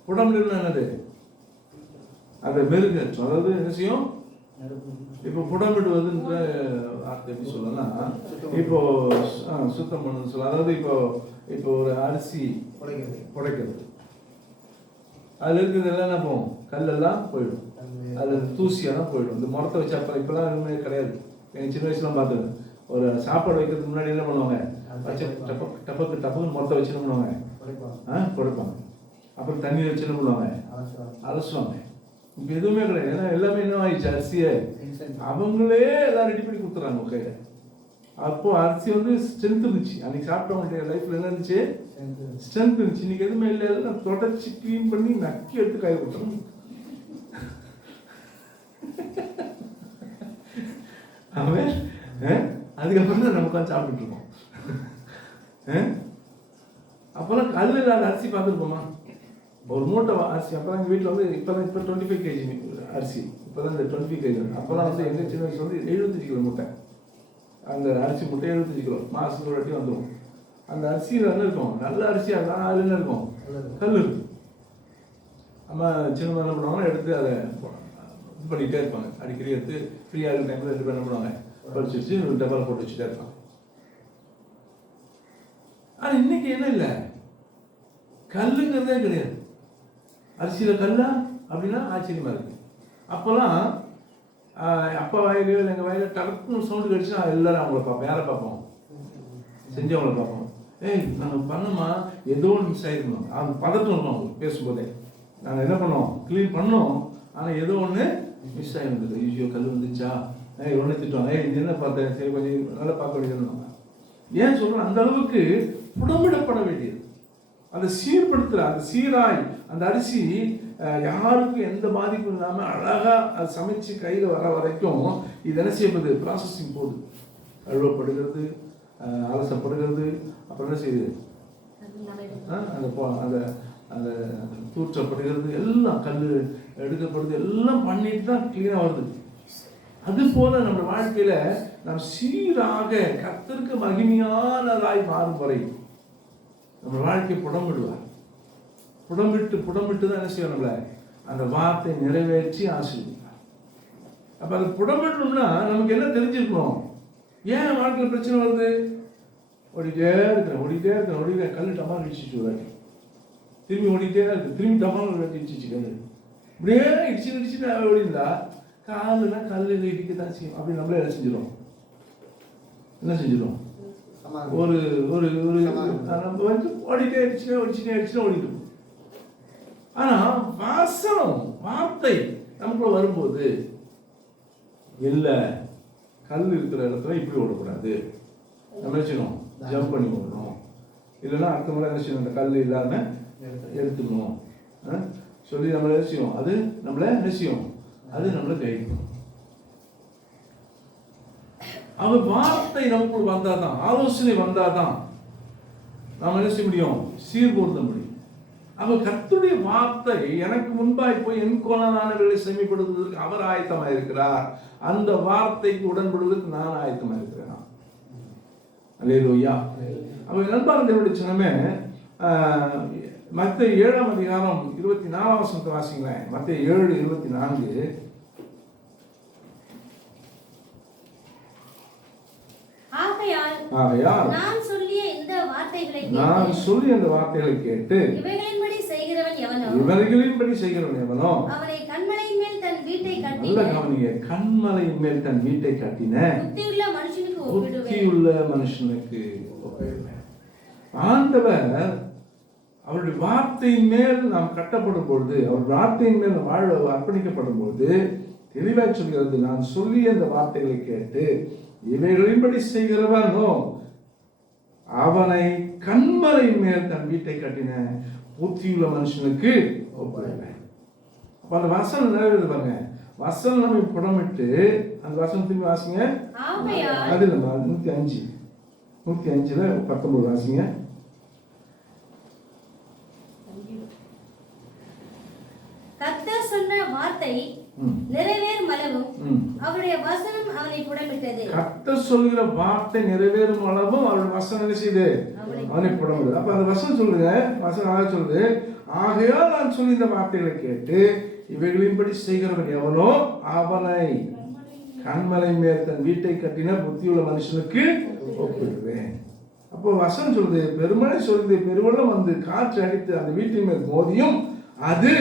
புடமிடும் என்னது? அதை மெருக, அதாவது என்ன செய்யும்? இப்போ புடமிடுவதுன்ற வார்த்தை எப்படி சொல்லலாம்? இப்போ சுத்தம் பண்ணு சொல்ல, அதாவது இப்போ ஒரு அரிசி புடைக்கிறது, அதுல இருக்கிறது எல்லாம் என்ன போகும்? கல்லெல்லாம் போயிடும், அது தூசியெல்லாம் போயிடும். இந்த முறத்தை வச்சு அப்புறம் இப்பெல்லாம் எதுவுமே கிடையாது. எங்கள் சின்ன வயசுலாம் பார்த்துருங்க, ஒரு சாப்பாடு வைக்கிறதுக்கு முன்னாடி என்ன பண்ணுவாங்க? வச்சு டப்புக்கு முறத்தை வச்சு என்ன பண்ணுவாங்க? கொடுப்பாங்க. அப்புறம் தண்ணி வச்சு என்ன பண்ணுவாங்க? அலசுவாங்க. இப்போ எதுவுமே கிடையாது. ஏன்னா எல்லாமே என்ன ஆயிடுச்சு? அரிசியை அவங்களே எல்லாம் ரெடி பண்ணி கொடுத்துறாங்க கையில. அப்போ அரிசி வந்து ஸ்ட்ரென்த் இருந்துச்சு. அன்னைக்கு சாப்பிட்டவங்களுடைய லைஃப்ல என்ன இருந்துச்சு? ஸ்ட்ரென்த் இருந்துச்சு. இன்னைக்கு எதுவுமே இல்லை, எல்லாம் தொடச்சி கிளீன் பண்ணி நக்கி எடுத்து காய கொடுத்துறோம். அவன் அதுக்கப்புறம் தான் நம்ம உட்காந்து சாப்பிட்டு இருக்கோம். அப்போல்லாம் கல் இல்லாத அரிசி பார்த்துருப்போமா? ஒரு மூட்டை அரிசி அப்போதான் எங்கள் வீட்டில் வந்து இப்போ 25 kg அரிசி, இப்போதான் இந்த 25 kg. அப்போல்லாம் வந்து எங்கள் சின்ன வயசு வந்து 75 கிலோ மூட்டை. அந்த அரிசி மூட்டை 75 கிலோ மாதத்துக்கு ஒரு வாட்டி வந்துடும். அந்த அரிசியில் என்ன இருக்கும்? நல்ல அரிசியாக இருந்தால் அதில் என்ன இருக்கும்? கல் இருக்கும். நம்ம சின்ன என்ன பண்ணுவாங்கன்னா எடுத்து அதை இது பண்ணிகிட்டே இருப்பாங்க. அடிக்கடி எடுத்து ஃப்ரீயாக இருக்கிற டைமில் 2 பேர் என்ன பண்ணுவாங்க? பறிச்சு வச்சு ஒரு டப்பாவில் போட்டு வச்சுட்டே இருப்பாங்க. ஆனால் இன்னைக்கு என்ன இல்லை, கல்லுங்கிறதே கிடையாது. அரிசியில் கல்லா அப்படின்னா ஆச்சரியமா இருக்கு. அப்போல்லாம் அப்பா வயலையோ இல்லை எங்கள் வயலில் டக்குன்னு சவுண்டு கடிச்சா எல்லாரும் அவங்கள பார்ப்போம். யாரை பார்ப்போம்? செஞ்சவங்கள பார்ப்போம். ஏய் நாங்கள் பண்ணோமா, ஏதோ ஒன்று மிஸ் ஆகிருந்தோம். அவங்க பதட்டம் இருக்கும் அவங்க பேசும்போதே. நாங்கள் என்ன பண்ணோம்? க்ளீன் பண்ணோம், ஆனால் ஏதோ ஒன்று மிஸ் ஆகிருந்தது. ஈஸியோ கல் வந்துச்சா, ஒன்று திட்டுவாங்க. இது என்ன பார்த்தேன், சரி கொஞ்சம் நல்லா பார்க்க வேண்டியது. ஏன் சொல்கிறோம்? அந்த அளவுக்கு புடமிடப்பட வேண்டியது. அதை சீர்படுத்துகிற அந்த சீராய் அந்த அரிசி யாருக்கும் எந்த பாதிப்பும் இல்லாமல் அழகாக அது சமைச்சு கையில் வர வரைக்கும் இது என்ன செய்யப்படுது? ப்ராசஸிங் போகுது. கழுவப்படுகிறது, அலசப்படுகிறது, அப்புறம் என்ன செய்யுது? அந்த அந்த தூற்றப்படுகிறது, எல்லாம் கல் எடுக்கப்படுது, எல்லாம் பண்ணிட்டு தான் கிளீனாக வருது. அது போல நம்ம வாழ்க்கையில நாம் சீராக கர்த்தருக்கு மகிமையானதாய் மாறும் வரை நம்ம வாழ்க்கை புடம்பிடுவார். புடம்பிட்டு தான் என்ன செய்வோம், நம்மள அந்த வார்த்தை நிறைவேற்றி ஆசீர்வதிப்பார். அப்ப அது புடம்பிடணும்னா நமக்கு என்ன தெரிஞ்சிருக்கணும்? ஏன் வாழ்க்கையில் பிரச்சனை வருது? ஓடிட்டே இருக்கிறேன் கல் டமால் இடிச்சிச்சு ஒரு வாட்டி, திரும்பி ஓடிட்டே இருக்கு, திரும்பி டமால் ஒரு வாட்டி இடிச்சிச்சு கல், இப்படியே இடிச்சுட்டு ஓடிந்தா காலுனா கல்லில் இடிக்க தான் செய்யும். அப்படி நம்மளே என்ன செஞ்சிடும் ஒரு ஒரு ஒரு நம்ம வந்து ஓடிட்டே அடிச்சுன்னா ஓடிடும். ஆனா வாசனம் வார்த்தை நமக்குள்ள வரும்போது இல்ல, கல் இருக்கிற இடத்துல இப்படி ஓடக்கூடாது, நம்ம என்ன செய்யணும், ஜம்ப் பண்ணி ஓடணும். இல்லைன்னா அடுத்த முறை என்ன செய்யணும், அந்த கல் இல்லாம எடுத்துக்கணும் சொல்லி நம்மள என்ன செய்யும், அது நம்மள என்ன செய்யும், அது நம்மளை கைக்கும். அவ வார்த்தை நமக்குள் வந்தாதான், ஆலோசனை வந்தாதான் நாம் என்ன செய்ய முடியும், சீர்பொருத்த முடியும். அவ கர்த்தருடைய வார்த்தை எனக்கு முன்பாய் போய் என் கோணலானவர்களை செம்மைப்படுத்துவதற்கு அவர் ஆயத்தமாக இருக்கிறார். அந்த வார்த்தைக்கு உடன்படுவதற்கு நான் ஆயத்தமாக இருக்கிறேன். அல்லேலூயா. அவ நண்பார்ந்த சொன்னமே மத்தேயு 7ஆம் அதிகாரம் 24ஆம் வசனத்தை வாசிங்களேன். மத்தேயு 7:24. ஆகையால் நான் சொல்லிய இந்த வார்த்தைகளை கேட்டு இவைகளின்படி செய்கிறவன் எவனோ அவனை கன்மலையின் மேல் தன் வீட்டை கட்டின புத்தியுள்ள மனுஷனுக்கு ஒப்பிடுவேன். ஆண்டவர் அவருடைய வார்த்தையின் மேல் நாம் கட்டப்படும் பொழுது, அவர் வார்த்தையின் மேல் வாழ அர்ப்பணிக்கப்படும் பொழுது தெளிவாய் சொல்கிறது, நான் சொல்லிய அந்த வார்த்தைகளை கேட்டு இவைகளின்படி செய்கிறவனோ அவனை கன்மலையின் மேல் தன் வீட்டை கட்டின புத்தியுள்ள மனுஷனுக்கு ஒப்பிடுவேன். அப்ப அந்த வசனம் நிறைவேறுது பாருங்க. வசனம் நம்ம புடமிட்டு அந்த வசனம் திரும்பி வாசிங்க. அது நம்ம 105 19 வாசிங்க. கர்த்தர் சொன்ன வார்த்தை நிறைவேறும் அளவும் அவருடைய வசனம் அவனை புடமிட்டது. கர்த்தர் சொல்கிற வார்த்தை நிறைவேறும் அளவும் அவருடைய வசனம் என்ன செய்யுது, அவனை புடமிட்டது. அப்ப அந்த வசனம் சொல்லுங்க, வசனம் சொல்லுது, ஆகையால் நான் சொல்லி இந்த வார்த்தைகளை கேட்டு இவைகளின்படி செய்கிறவன் எவனோ அவனை கன்மலை மேல் தன் வீட்டை கட்டின புத்தியுள்ள மனுஷனுக்கு ஒப்பிடுவேன். அப்போ வசனம் சொல்லுது, பெருமழை சொல்லுது, பெருவெள்ளம் வந்து காற்று அடித்து அந்த வீட்டின் மேல் மோதியும் அது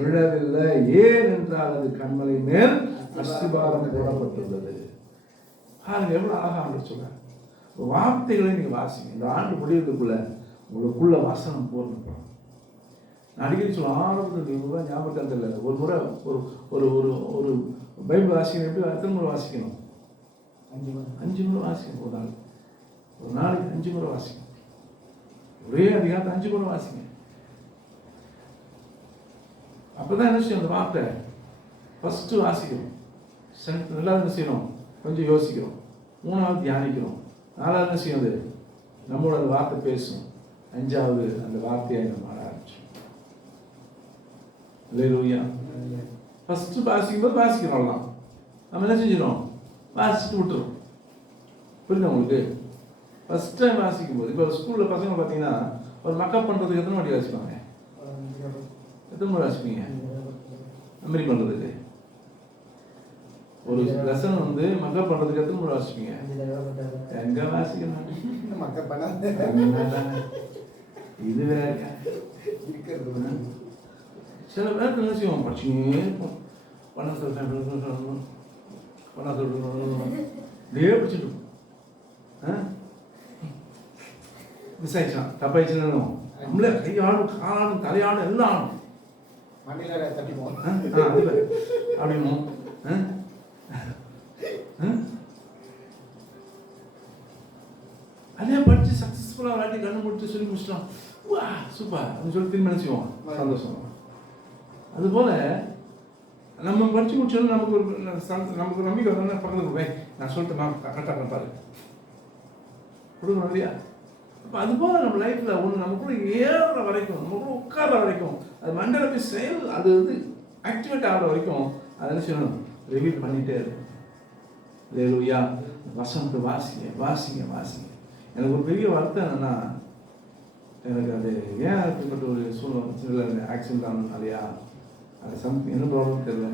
விழவில்லை, ஏன் என்றால் அது கன்மலை மேல் அஸ்திபாரம் போடப்பட்டுள்ளது. எவ்வளவு அழகா சொல்ற வார்த்தைகளை நீங்க வாசிங்க. இந்த ஆண்டு முடியறதுக்குள்ள உங்களுக்குள்ள வசனம் போடணும். நான் அடிக்கடி சொல்ல ஆரம்பத்தில் ஞாபகம் தெரியல, ஒரு முறை ஒரு ஒரு ஒரு பைபிள் வாசிக்கணும். எப்படி எத்தனை முறை வாசிக்கணும்? 5 முறை வாசிக்கணும். ஒரு நாளைக்கு 5 முறை வாசிக்கணும். ஒரே அதிகாரத்தை 5 முறை வாசிங்க. அப்பதான் என்ன செய்யணும், அந்த வார்த்தை ஃபர்ஸ்ட் வாசிக்கணும், ரெண்டாவது என்ன செய்யணும், கொஞ்சம் யோசிக்கிறோம், 3வது தியானிக்கிறோம், 4வது என்ன செய்யும், அது நம்மளோட அந்த வார்த்தை பேசும், 5வது அந்த வார்த்தையை நம்ம ஆட ஆரம்பிச்சோம். அல்லேலூயா. ஃபர்ஸ்ட் வாசிக்கும்போது வாசிக்கிறோம், நம்ம என்ன செஞ்சிடும், வாசிச்சுட்டு விட்டுரும். புரியுது உங்களுக்கு? ஃபர்ஸ்ட் டைம் வாசிக்கும் போது, இப்போ ஸ்கூல்ல பசங்க பார்த்தீங்கன்னா ஒரு மக்கப் பண்றதுக்கு எத்தனை வாட்டி வாசிப்பாங்க? எத்தனை முறை வாசிப்பீங்க? மெமரி பண்றதுக்கு ஒரு லெசன் வந்து மக்கப் பண்றதுக்கு எத்தனை முறை வாசிப்பீங்க? எங்க வாசிக்கணும், இது வேற. சில பேருக்கு என்ன செய்வோம், படிச்சுனே இருப்போம், பண்ண சொல்றேன் படிச்சுட்டு மிஸ் ஆயிடுச்சுனா தப்பாயிடுச்சுன்னா நம்மளே கையாடும், காலாடும், தலையாடும், எல்லாம் ஆடும். அப்படிமோ அதே படிச்சு சக்சஸ்ஃபுல்லா விளையாட்டி கண்ணு முடிச்சு சொல்லி முடிச்சிட்டோம், வா சூப்பர் அப்படின்னு சொல்லி திரும்பி நினைச்சுவோம், சந்தோஷம். அதுபோல நம்ம படிச்சு முடிச்சோம், நமக்கு ஒரு நம்பிக்கை வந்தோம்னா பக்கத்துல போய் நான் சொல்லிட்டு கரெக்டாக பாரு கொடுக்கணும் இல்லையா? அப்போ அதுபோல் நம்ம லைஃப்பில் ஒன்று நமக்குள்ள ஏறுற வரைக்கும், நமக்குள்ள உட்கார்ற வரைக்கும், அது மண்டல போய் செயல் அது வந்து ஆக்டிவேட் ஆகிற வரைக்கும் அதெல்லாம் சொல்லணும், ரிவீல் பண்ணிகிட்டே இருக்கும். அல்லேலூயா. வசனத்தை வாசிங்க வாசிங்க வாசிங்க. எனக்கு ஒரு பெரிய வருத்தம் என்னென்னா, எனக்கு அது ஏன் அப்படிப்பட்ட ஒரு சூழ்நிலை ஆக்சிடென்ட் ஆனதுனாலையா அது என்ன ப்ராப்ளம் தெரியல,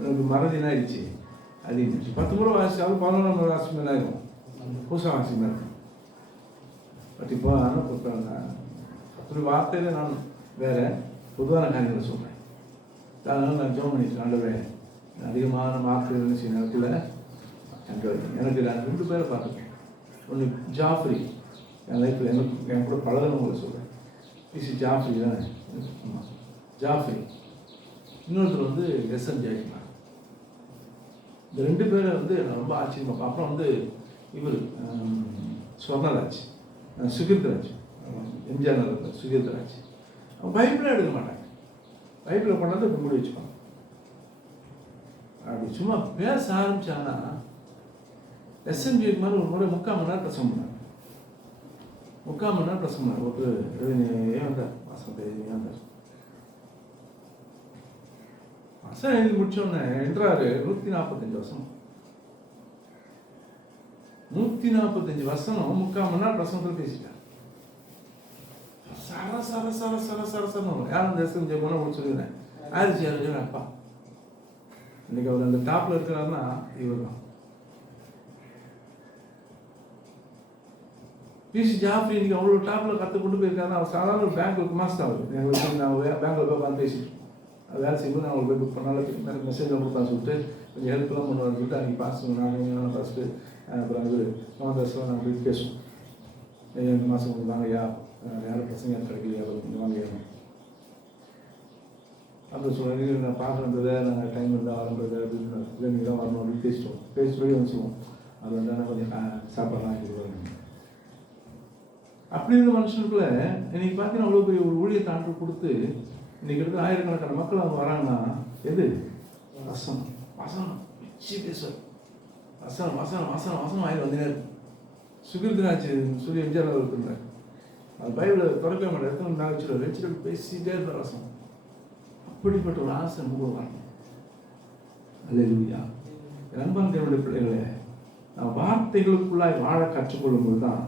எனக்கு மறதி ஆயிடுச்சு. அது 10 முறை வாசிச்சாலும் 11 முறை வாசி மேலே ஆகும், புதுசாக வாசி மேலே இருக்கும். பட் இப்போ ஆனால் அப்படி வார்த்தையில் நான் வேறு பொதுவான காரியங்களை சொல்கிறேன். அதனால் நான் ஜோம் பண்ணிட்டு ஆண்டவரே அதிகமான மார்க்கு இருந்துச்சு நேரத்தில் எனக்கு நான் 2 பேரை பார்த்துருக்கேன். ஒன்று ஜாஃப்ரி, என் லைஃப்பில் என் கூட பழகினவங்களை சொல்கிறேன். பிசி ஜாஃப்ரி தானே, ஆமாம் ஜாஃப்ரி. இன்னொருத்தர் வந்து எஸ்என் ஜெயக்குமார். இந்த 2 பேரை வந்து நான் ரொம்ப ஆச்சரியமாக. அப்புறம் வந்து இவர் ஸ்வர்ணராஜ், சுகீர்தராஜ், எம்ஜிஆர் நகர் சுகீர்தராஜ். பைபிளே எடுக்க மாட்டாங்க, பைபிளை கொண்டாந்து இப்படி மூடி வச்சுப்பாங்க. அப்படி சும்மா பேச ஆரம்பிச்சாங்கன்னா எஸ்என் ஜெயக்குமார் ஒரு முறை 3/4 மணி நேரம் பிரசங்கம் பண்ணார். 3/4 மணி நேரம் பிரசங்கம் பண்ணார். ஒரு ஏன் வந்தார் மாதம் ஏன் வந்தார் வசனம் எழுதி முடிச்சோடனே என்றாரு 145 வசனம். 145 வசனம் 3/4 மணி நேரம் பிரசங்கத்தில் பேசிட்டார். சர சர சர சர சர சரம் யாரும் தேசம் ஜெயக்குமார் உங்களுக்கு சொல்லிடுறேன். ஆயிடுச்சு அப்பா இன்னைக்கு அவர் அந்த டாப்ல இருக்கிறாருன்னா இவர் தான். பிசி ஜாஃப்ரி இன்னைக்கு அவ்வளோ டாப்பில் கற்று கொண்டு போயிருக்காருன்னா அவர் சாதாரண ஒரு பேங்க்ல மாஸ்டர் ஆகுது. எங்களுக்கு நான் பேங்க்கில் போய் உட்காந்து பேசிட்டு வேலை செய்யும்போது நான் அவங்களுக்கு போய் புக் பண்ணாலும் எனக்கு மெசேஜில் கொடுத்தான்னு சொல்லிட்டு கொஞ்சம் ஹெல்ப்லாம் பண்ணுவான்னு சொல்லிட்டு அன்றைக்கி பாஸ் நான் ஃபஸ்ட்டு அப்புறம் அது மாதர்ஸ்லாம் நாங்கள் போய் பேசுவோம். இந்த மாதம் கொஞ்சம் வாங்கய்யா, யாரும் பசங்க கிடைக்கலையா, கொஞ்சம் வாங்கய்யா. அப்புறம் சொல்லுவாங்க நான் பார்க்குறத நாங்கள் டைம் இருந்தால் வரம்பது அப்படின்னு இல்லை நீங்கள் தான் வரணும் அப்படின்னு பேசிட்டோம். பேசிட்டு வந்துச்சுவோம். அது வந்து கொஞ்சம் சாப்பாடுலாம் வாங்கி வருவாங்க. அப்படி இருந்த மனுஷனுக்குள்ள இன்னைக்கு பார்த்தீங்கன்னா அவ்வளோ பெரிய ஒரு ஊழியத்தை ஆண்டு கொடுத்து இன்னைக்கு இருக்கிற ஆயிரக்கணக்கான மக்கள் அவங்க வராங்கன்னா எது வசனம் வசனம் வச்சு பேசுவார். வசனம் வசனம் வசனம் வசனம் ஆயிரம் வந்துனே இருக்கும். சுகீர்தராஜ் சொல்லி எம்ஜிஆர் இருக்கிறார். அது பைபிளை தொடக்க மாட்டேன் இடத்துல நான் வச்சுட்டு பேசிட்டே இருந்த வசனம். அப்படிப்பட்ட ஒரு ஆசை மூலம் வரணும். அல்லேலூயா. அன்பான தேவனுடைய பிள்ளைகளே, நான் வார்த்தைகளுக்குள்ளாய் வாழ கற்றுக்கொள்ளும் போது தான்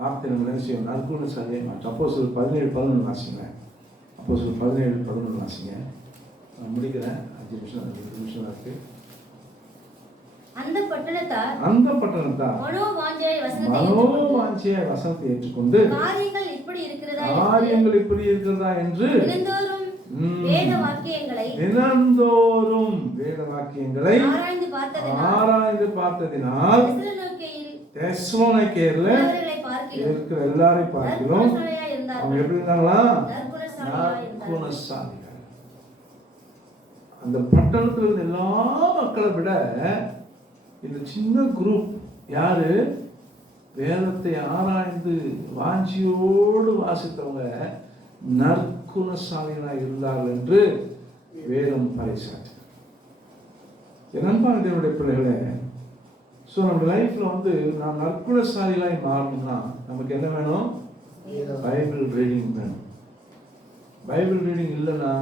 வார்த்தை நம்ம என்ன செய்யணும், நற்குணசாலியை மாற்றம். அப்போஸ்தலர் 17:11 வாசிங்க. அப்போஸ்தலர் 17:11 வாசிங்க. நான் முடிக்கிறேன், 5 நிமிஷம் இருக்கு. அந்த பட்டணத்தார் மனோவாஞ்சையாய் வசனத்தை ஏற்றுக்கொண்டு காரியங்கள் இப்படி இருக்கிறதா என்று தினந்தோறும் வேத வாக்கியங்களை ஆராய்ந்து பார்த்ததினால் தெசலோனிக்கேயர்ல இருக்கிற எல்லாரையும் பார்க்கிறோம் அவங்க எப்படி இருந்தாங்களா, நற்குணசாலிகள். அந்த பட்டணத்தில் இருந்த எல்லா மக்களை விட இந்த சின்ன குரூப் யாரு, வேதத்தை ஆராய்ந்து வாஞ்சியோடு வாசித்தவங்க நற்குணசாலிகளாக இருந்தார்கள் என்று வேதம் பறைசாற்று. என் அன்பான தேவனுடைய பிள்ளைகளே, ஸோ நம்ம லைஃப்பில் வந்து நான் நற்குணசாலிகளாய் மாறணும்னா நமக்கு என்ன வேணும், பைபிள் ரீடிங் வேணும். பைபிள் ரீடிங் இல்லைன்னா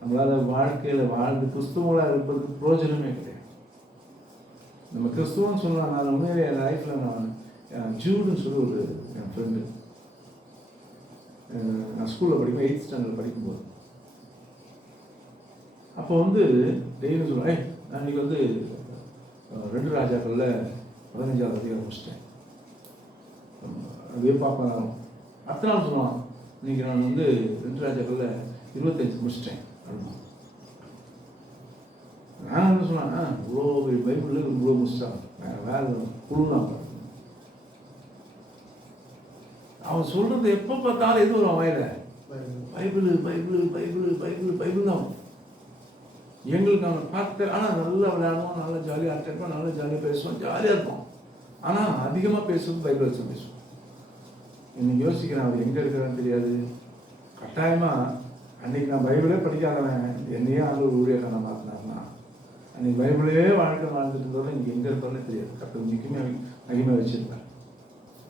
நம்மளால் வாழ்க்கையில் வாழ்ந்து கிறிஸ்துவங்களாக இருப்பதுக்கு பிரயோஜனமே கிடையாது. நம்ம கிறிஸ்துவன்னு சொல்லலாம். நான் உண்மையிலே என் லைஃப்பில் நான் ஜூடுன்னு சொல்லி ஒரு என் ஃப்ரெண்டு, நான் ஸ்கூலில் படிப்பேன், 8th ஸ்டாண்டர்ட் படிக்கும்போது. அப்போ வந்து டெய்லி சொல்லுவேன், நான் இன்னைக்கு வந்து 2 ராஜாக்களில் 15வது அதிகாரம் முடிச்சிட்டேன். அதே பார்ப்பேன். அடுத்த நாள் சொல்லுவான், இன்னைக்கு நான் வந்து 2 ராஜாக்களில் 25 முடிச்சிட்டேன் அப்படின்னா. நான் என்ன சொன்னேன், இவ்வளோ பைபிளில் இவ்வளோ முடிச்சிட்டான், வேறு குழுலாம். அவன் சொல்றது எப்போ பார்த்தாலும் எது வரும் வாயில, Bible Bible Bible Bible Bible தான். எங்களுக்கு அவன் பார்த்து, ஆனால் நல்லா விளையாடுவோம், நல்லா ஜாலியாக அட்டேன், நல்லா ஜாலியாக பேசுவோம், ஜாலியாக இருப்போம். ஆனால் அதிகமாக பேசுவது பைபிள் வச்சு பேசுவோம். இன்னைக்கு யோசிக்கிறேன், அவர் எங்கே இருக்கிறான்னு தெரியாது. கட்டாயமாக அன்னைக்கு நான் பைபிளே படிக்காதவன் என்னையே ஆண்டு ஒரு ஊழியக்காரன் மாற்றினாருன்னா, அன்னைக்கு பைபிளே வாழ்க்கை வாழ்ந்துட்டு இருந்தோட இன்னைக்கு எங்கே இருந்தோன்னே தெரியாது. கரெக்டாக நிற்குமே மகிமை வச்சிருப்பேன்.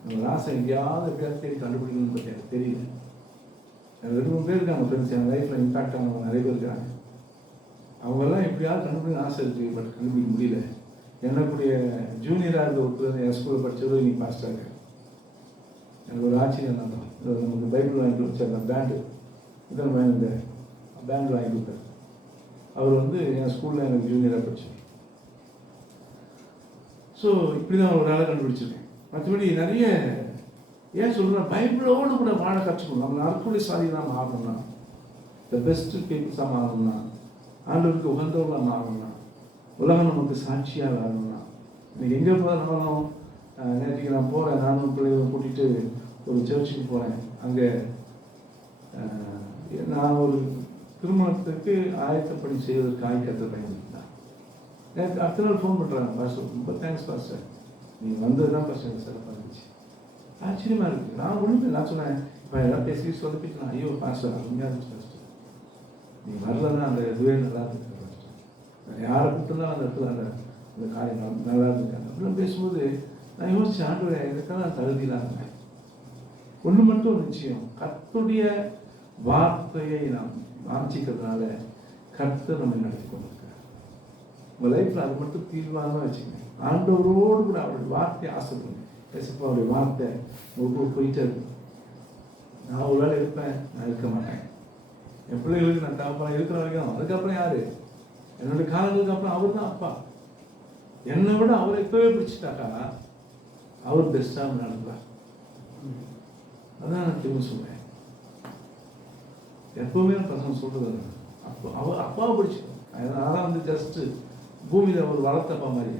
நம்ம ஆசை எங்கேயாவது எப்படியாவது தேடி கண்டுபிடிக்கணும்னு பற்றி எனக்கு தெரியல. எனக்கு 2-3 பேர் இருக்காங்க ஃப்ரெண்ட்ஸ், என் லைஃப்பில் இம்பாக்ட் ஆனவங்க நிறைய பேர் இருக்காங்க. அவங்கெல்லாம் எப்படியாவது கண்டுபிடிக்க ஆசை இருக்குது, பட் கண்டுபிடிக்க முடியல. எனக்குடைய ஜூனியராக இருந்த ஒருத்தர் என் ஸ்கூலில் படித்தவரும் இன்னைக்கு பாஸ்டாக இருக்காரு. எனக்கு ஒரு ஆச்சரியம் தான். நமக்கு பைபிள் வாங்கி வச்சார், அந்த பேண்டு இதெல்லாம் இந்த பேண்டு வாங்கி கொடுத்தார். அவர் என் ஸ்கூலில் எனக்கு ஜூனியராக படித்தார். ஸோ இப்படி தான் ஒரு நாளை கண்டுபிடிச்சிருக்கேன். மற்றபடி நிறைய ஏன் சொல்கிறேன், பைபிளோடு கூட வாழ கற்றுக்கணும். நம்ம நற்கொலை சாதி தான் மாறணும்னா, த பெஸ்ட் பீப்புள்ஸாக மாறணும்னா, ஆண்டவருக்கு உகந்தவர்களாக மாறணும்னா, உலகம் நமக்கு சாட்சியாக வாழணும்னா, இன்னைக்கு எங்கே போனாலும் நேற்றுக்கு நான் போகிறேன், நானும் பிள்ளைகளை கூட்டிகிட்டு ஒரு சர்ச்சுக்கு போகிறேன். அங்கே நான் ஒரு திருமணத்துக்கு ஆயத்தப்படி செய்வதற்கு ஆய்க்கத்தை பயன்படுத்தினேன். நேற்று அடுத்த நாள் ஃபோன் பண்ணுறாங்க, பாஸ்டர் ரொம்ப தேங்க்ஸ் பாஸ்டர், நீங்கள் வந்தது தான் பாஸ்டர் எனக்கு சிறப்பாக இருந்துச்சு. ஆச்சரியமாக இருக்குது. நான் சொன்னேன், இப்போ எல்லாம் பேசி சொல்லிட்டு ஐயோ பாஸ்டர் அருமையாக இருந்துச்சு பாஸ்டர், நீங்கள் வரலன்னா அந்த இதுவே நல்லா இருக்கு பாஸ்டர், வேறு யாரை கூப்பிட்டுருந்தாலும் அந்த இடத்துல அந்த காரியம் நல்லா இருந்துருக்காங்க அப்படிலாம் பேசும்போது நான் யோசிச்சு, ஆண்டவரே இதுக்கெல்லாம் நான் தகுதியிலாம் இருந்தேன். ஒன்று மட்டும் நிச்சயம், கர்த்தருடைய வார்த்தையை நாம் வாஞ்சிக்கிறதுனால கர்த்தர் நம்ம நடத்தி கொண்டிருக்கிறார். உங்கள் லைஃப்பில் அது மட்டும் தீர்மானமாக வச்சுக்கோங்க. ஆண்டவரோடு கூட அவருடைய வார்த்தையை ஆசைப்படுங்க. ஏசப்பா அவருடைய வார்த்தை ஒவ்வொரு போயிட்டே இருக்கும். நான் ஒரு வேளை இருப்பேன், நான் இருக்க மாட்டேன். என் பிள்ளைகளுக்கு நான் தகப்பனா இருக்கிற வரைக்கும், அதுக்கப்புறம் யாரு? என்னுடைய காலங்களுக்கு அப்புறம் அவர் தான் அப்பா. என்னை விட அவரை எப்பவே பிடிச்சிட்டாக்கா அவர் பெஸ்டாக நடந்தார். அதான் நான் திரும்ப சொல்றேன். எப்பவுமே பசங்க சொல்றது அப்போ அவர் அப்பாவை பிடிச்சிக்கணும். அதனால ஜஸ்ட் பூமியில ஒரு வளர்த்தப்பா மாதிரி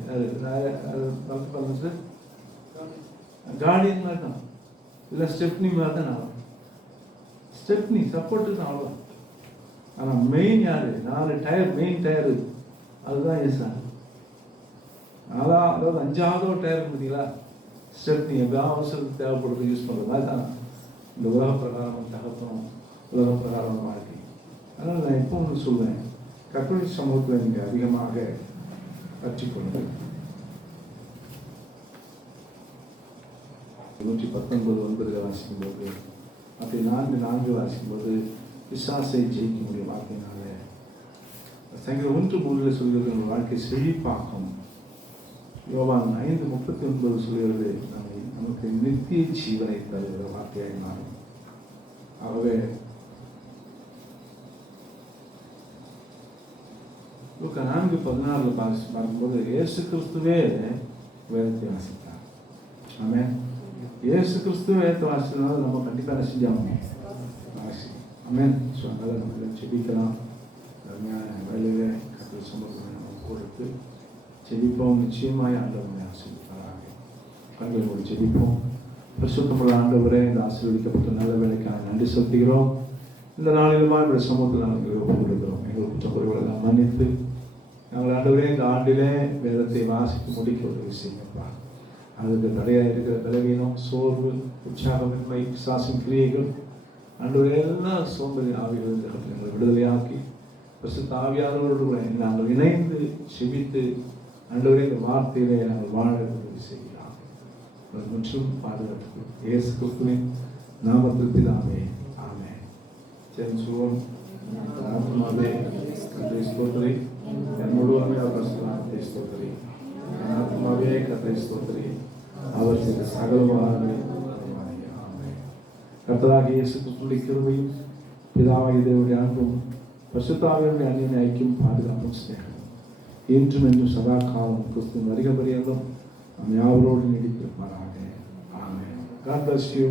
வளர்த்து பார்த்துட்டு கார்டியன் மாதிரி தான், இல்லை ஸ்டெப்னி மாதிரி தான். நான் ஸ்டெப்னி சப்போர்ட்டு தான், அவ்வளோதான். ஆனால் மெயின் யாரு? 4 டயர் மெயின் டயரு, அதுதான் எஸ் சார். அதாவது 5ஆவது டயர் பார்த்தீங்களா, ஸ்டெப்னி எப்படியாவது அவசரத்துக்கு தேவைப்படுறது யூஸ் பண்ணுறது மாதிரி தான் இந்த உலக பிரகாரம் தகப்பனும் உலக பிரகாரம் வாழ்க்கை. அதனால் நான் எப்போ ஒன்று சொல்வேன், கத்தோலிக்க சமூகத்தில் நீங்கள் அதிகமாக கற்றுக்கொள்ளுங்கள். 119:9 வாசிக்கும்போது, அப்படி 4:4 வாசிக்கும்போது பிசாசை ஜெயிக்க முடியும் வார்த்தையினால. சங்கீதம் 1:3 சொல்கிறது உங்கள் வாழ்க்கை செழிப்பாகும். யோவான் 5:39 சொல்கிறது நமக்கு நித்திய ஜீவனை தருகிற வார்த்தையாக மாறும். ஆகவே லூக்கா 4:16 பார்க்கும்போது இயேசு கிறிஸ்துவே வேதத்தை வாசித்தார். ஆமென். இயேசு கிறிஸ்துவ வேதத்தை வாசிக்கிறதுனால நம்ம கண்டிப்பாக செஞ்சாங்க வாசி. ஆமென். ஸோ அதனால் நம்ம செபிக்கலாம். வேலையில கற்று சம்பவம் நம்ம கொடுத்து செபிப்போம். நிச்சயமாய் ஆண்டவரை ஆசீர்வதிப்பாராக. கண்களை மூடி செபிப்போம். பரிசுத்தமுள்ள ஆண்டவரே, இந்த ஆசீர்வதிக்கப்பட்ட நல்ல வேலைக்காக நன்றி செலுத்துகிறோம். இந்த நாளிலுமா என்னுடைய சமூகத்தில் நாங்கள் ஒப்புக்கொடுக்கிறோம். எங்கள் குற்றக்குறைகளை நாம் மன்னித்து நாங்கள் ஆண்டவரே இந்த ஆண்டிலே வேதத்தை வாசித்து முடிக்க உதவி செய்யப்பா. அதுக்கு தடையாக இருக்கிற பலவீனம், சோர்வு, உற்சாகமின்மை, பிசாசின் கிரியைகள், ஆண்டவரே எல்லாம் சோம்பேறி ஆவிகள் எங்களை விடுதலையாக்கி பரிசுத்த ஆவியானவரோடு கூட நாங்கள் இணைந்து செபித்து ஆண்டவரே இந்த வார்த்தையிலே நாங்கள் வாழ உதவி செய்யலாம். மற்றும் பாதுகாப்பு இயேசு கிறிஸ்துவின் நாமத்தில் பிதாவே, ஆமென். சரி சொல்வோம். ஆத்மாவே கர்த்தரை ஸ்தோத்திரி, என் முழுவதுமே அவர் நாமத்தை ஸ்தோத்திரி. ஆத்மாவே கர்த்தரை ஸ்தோத்திரி, அவர் செய்த சகலமான கர்த்தராகிய இயேசு கிறிஸ்துவின் கிருபையும் பிதாவாகிய தேவனுடைய அன்பும் பரிசுத்த ஆவியானவருடைய அன்பின் ஐக்கியம் பாதுகாப்பும் ஸ்நேகம் இன்றும் என்றும் சதா காலம் கிறிஸ்துவின் வருகை பரியந்தம் நம் யாவரோடு நீடித்திருப்பாராக. ஆமென். God bless you.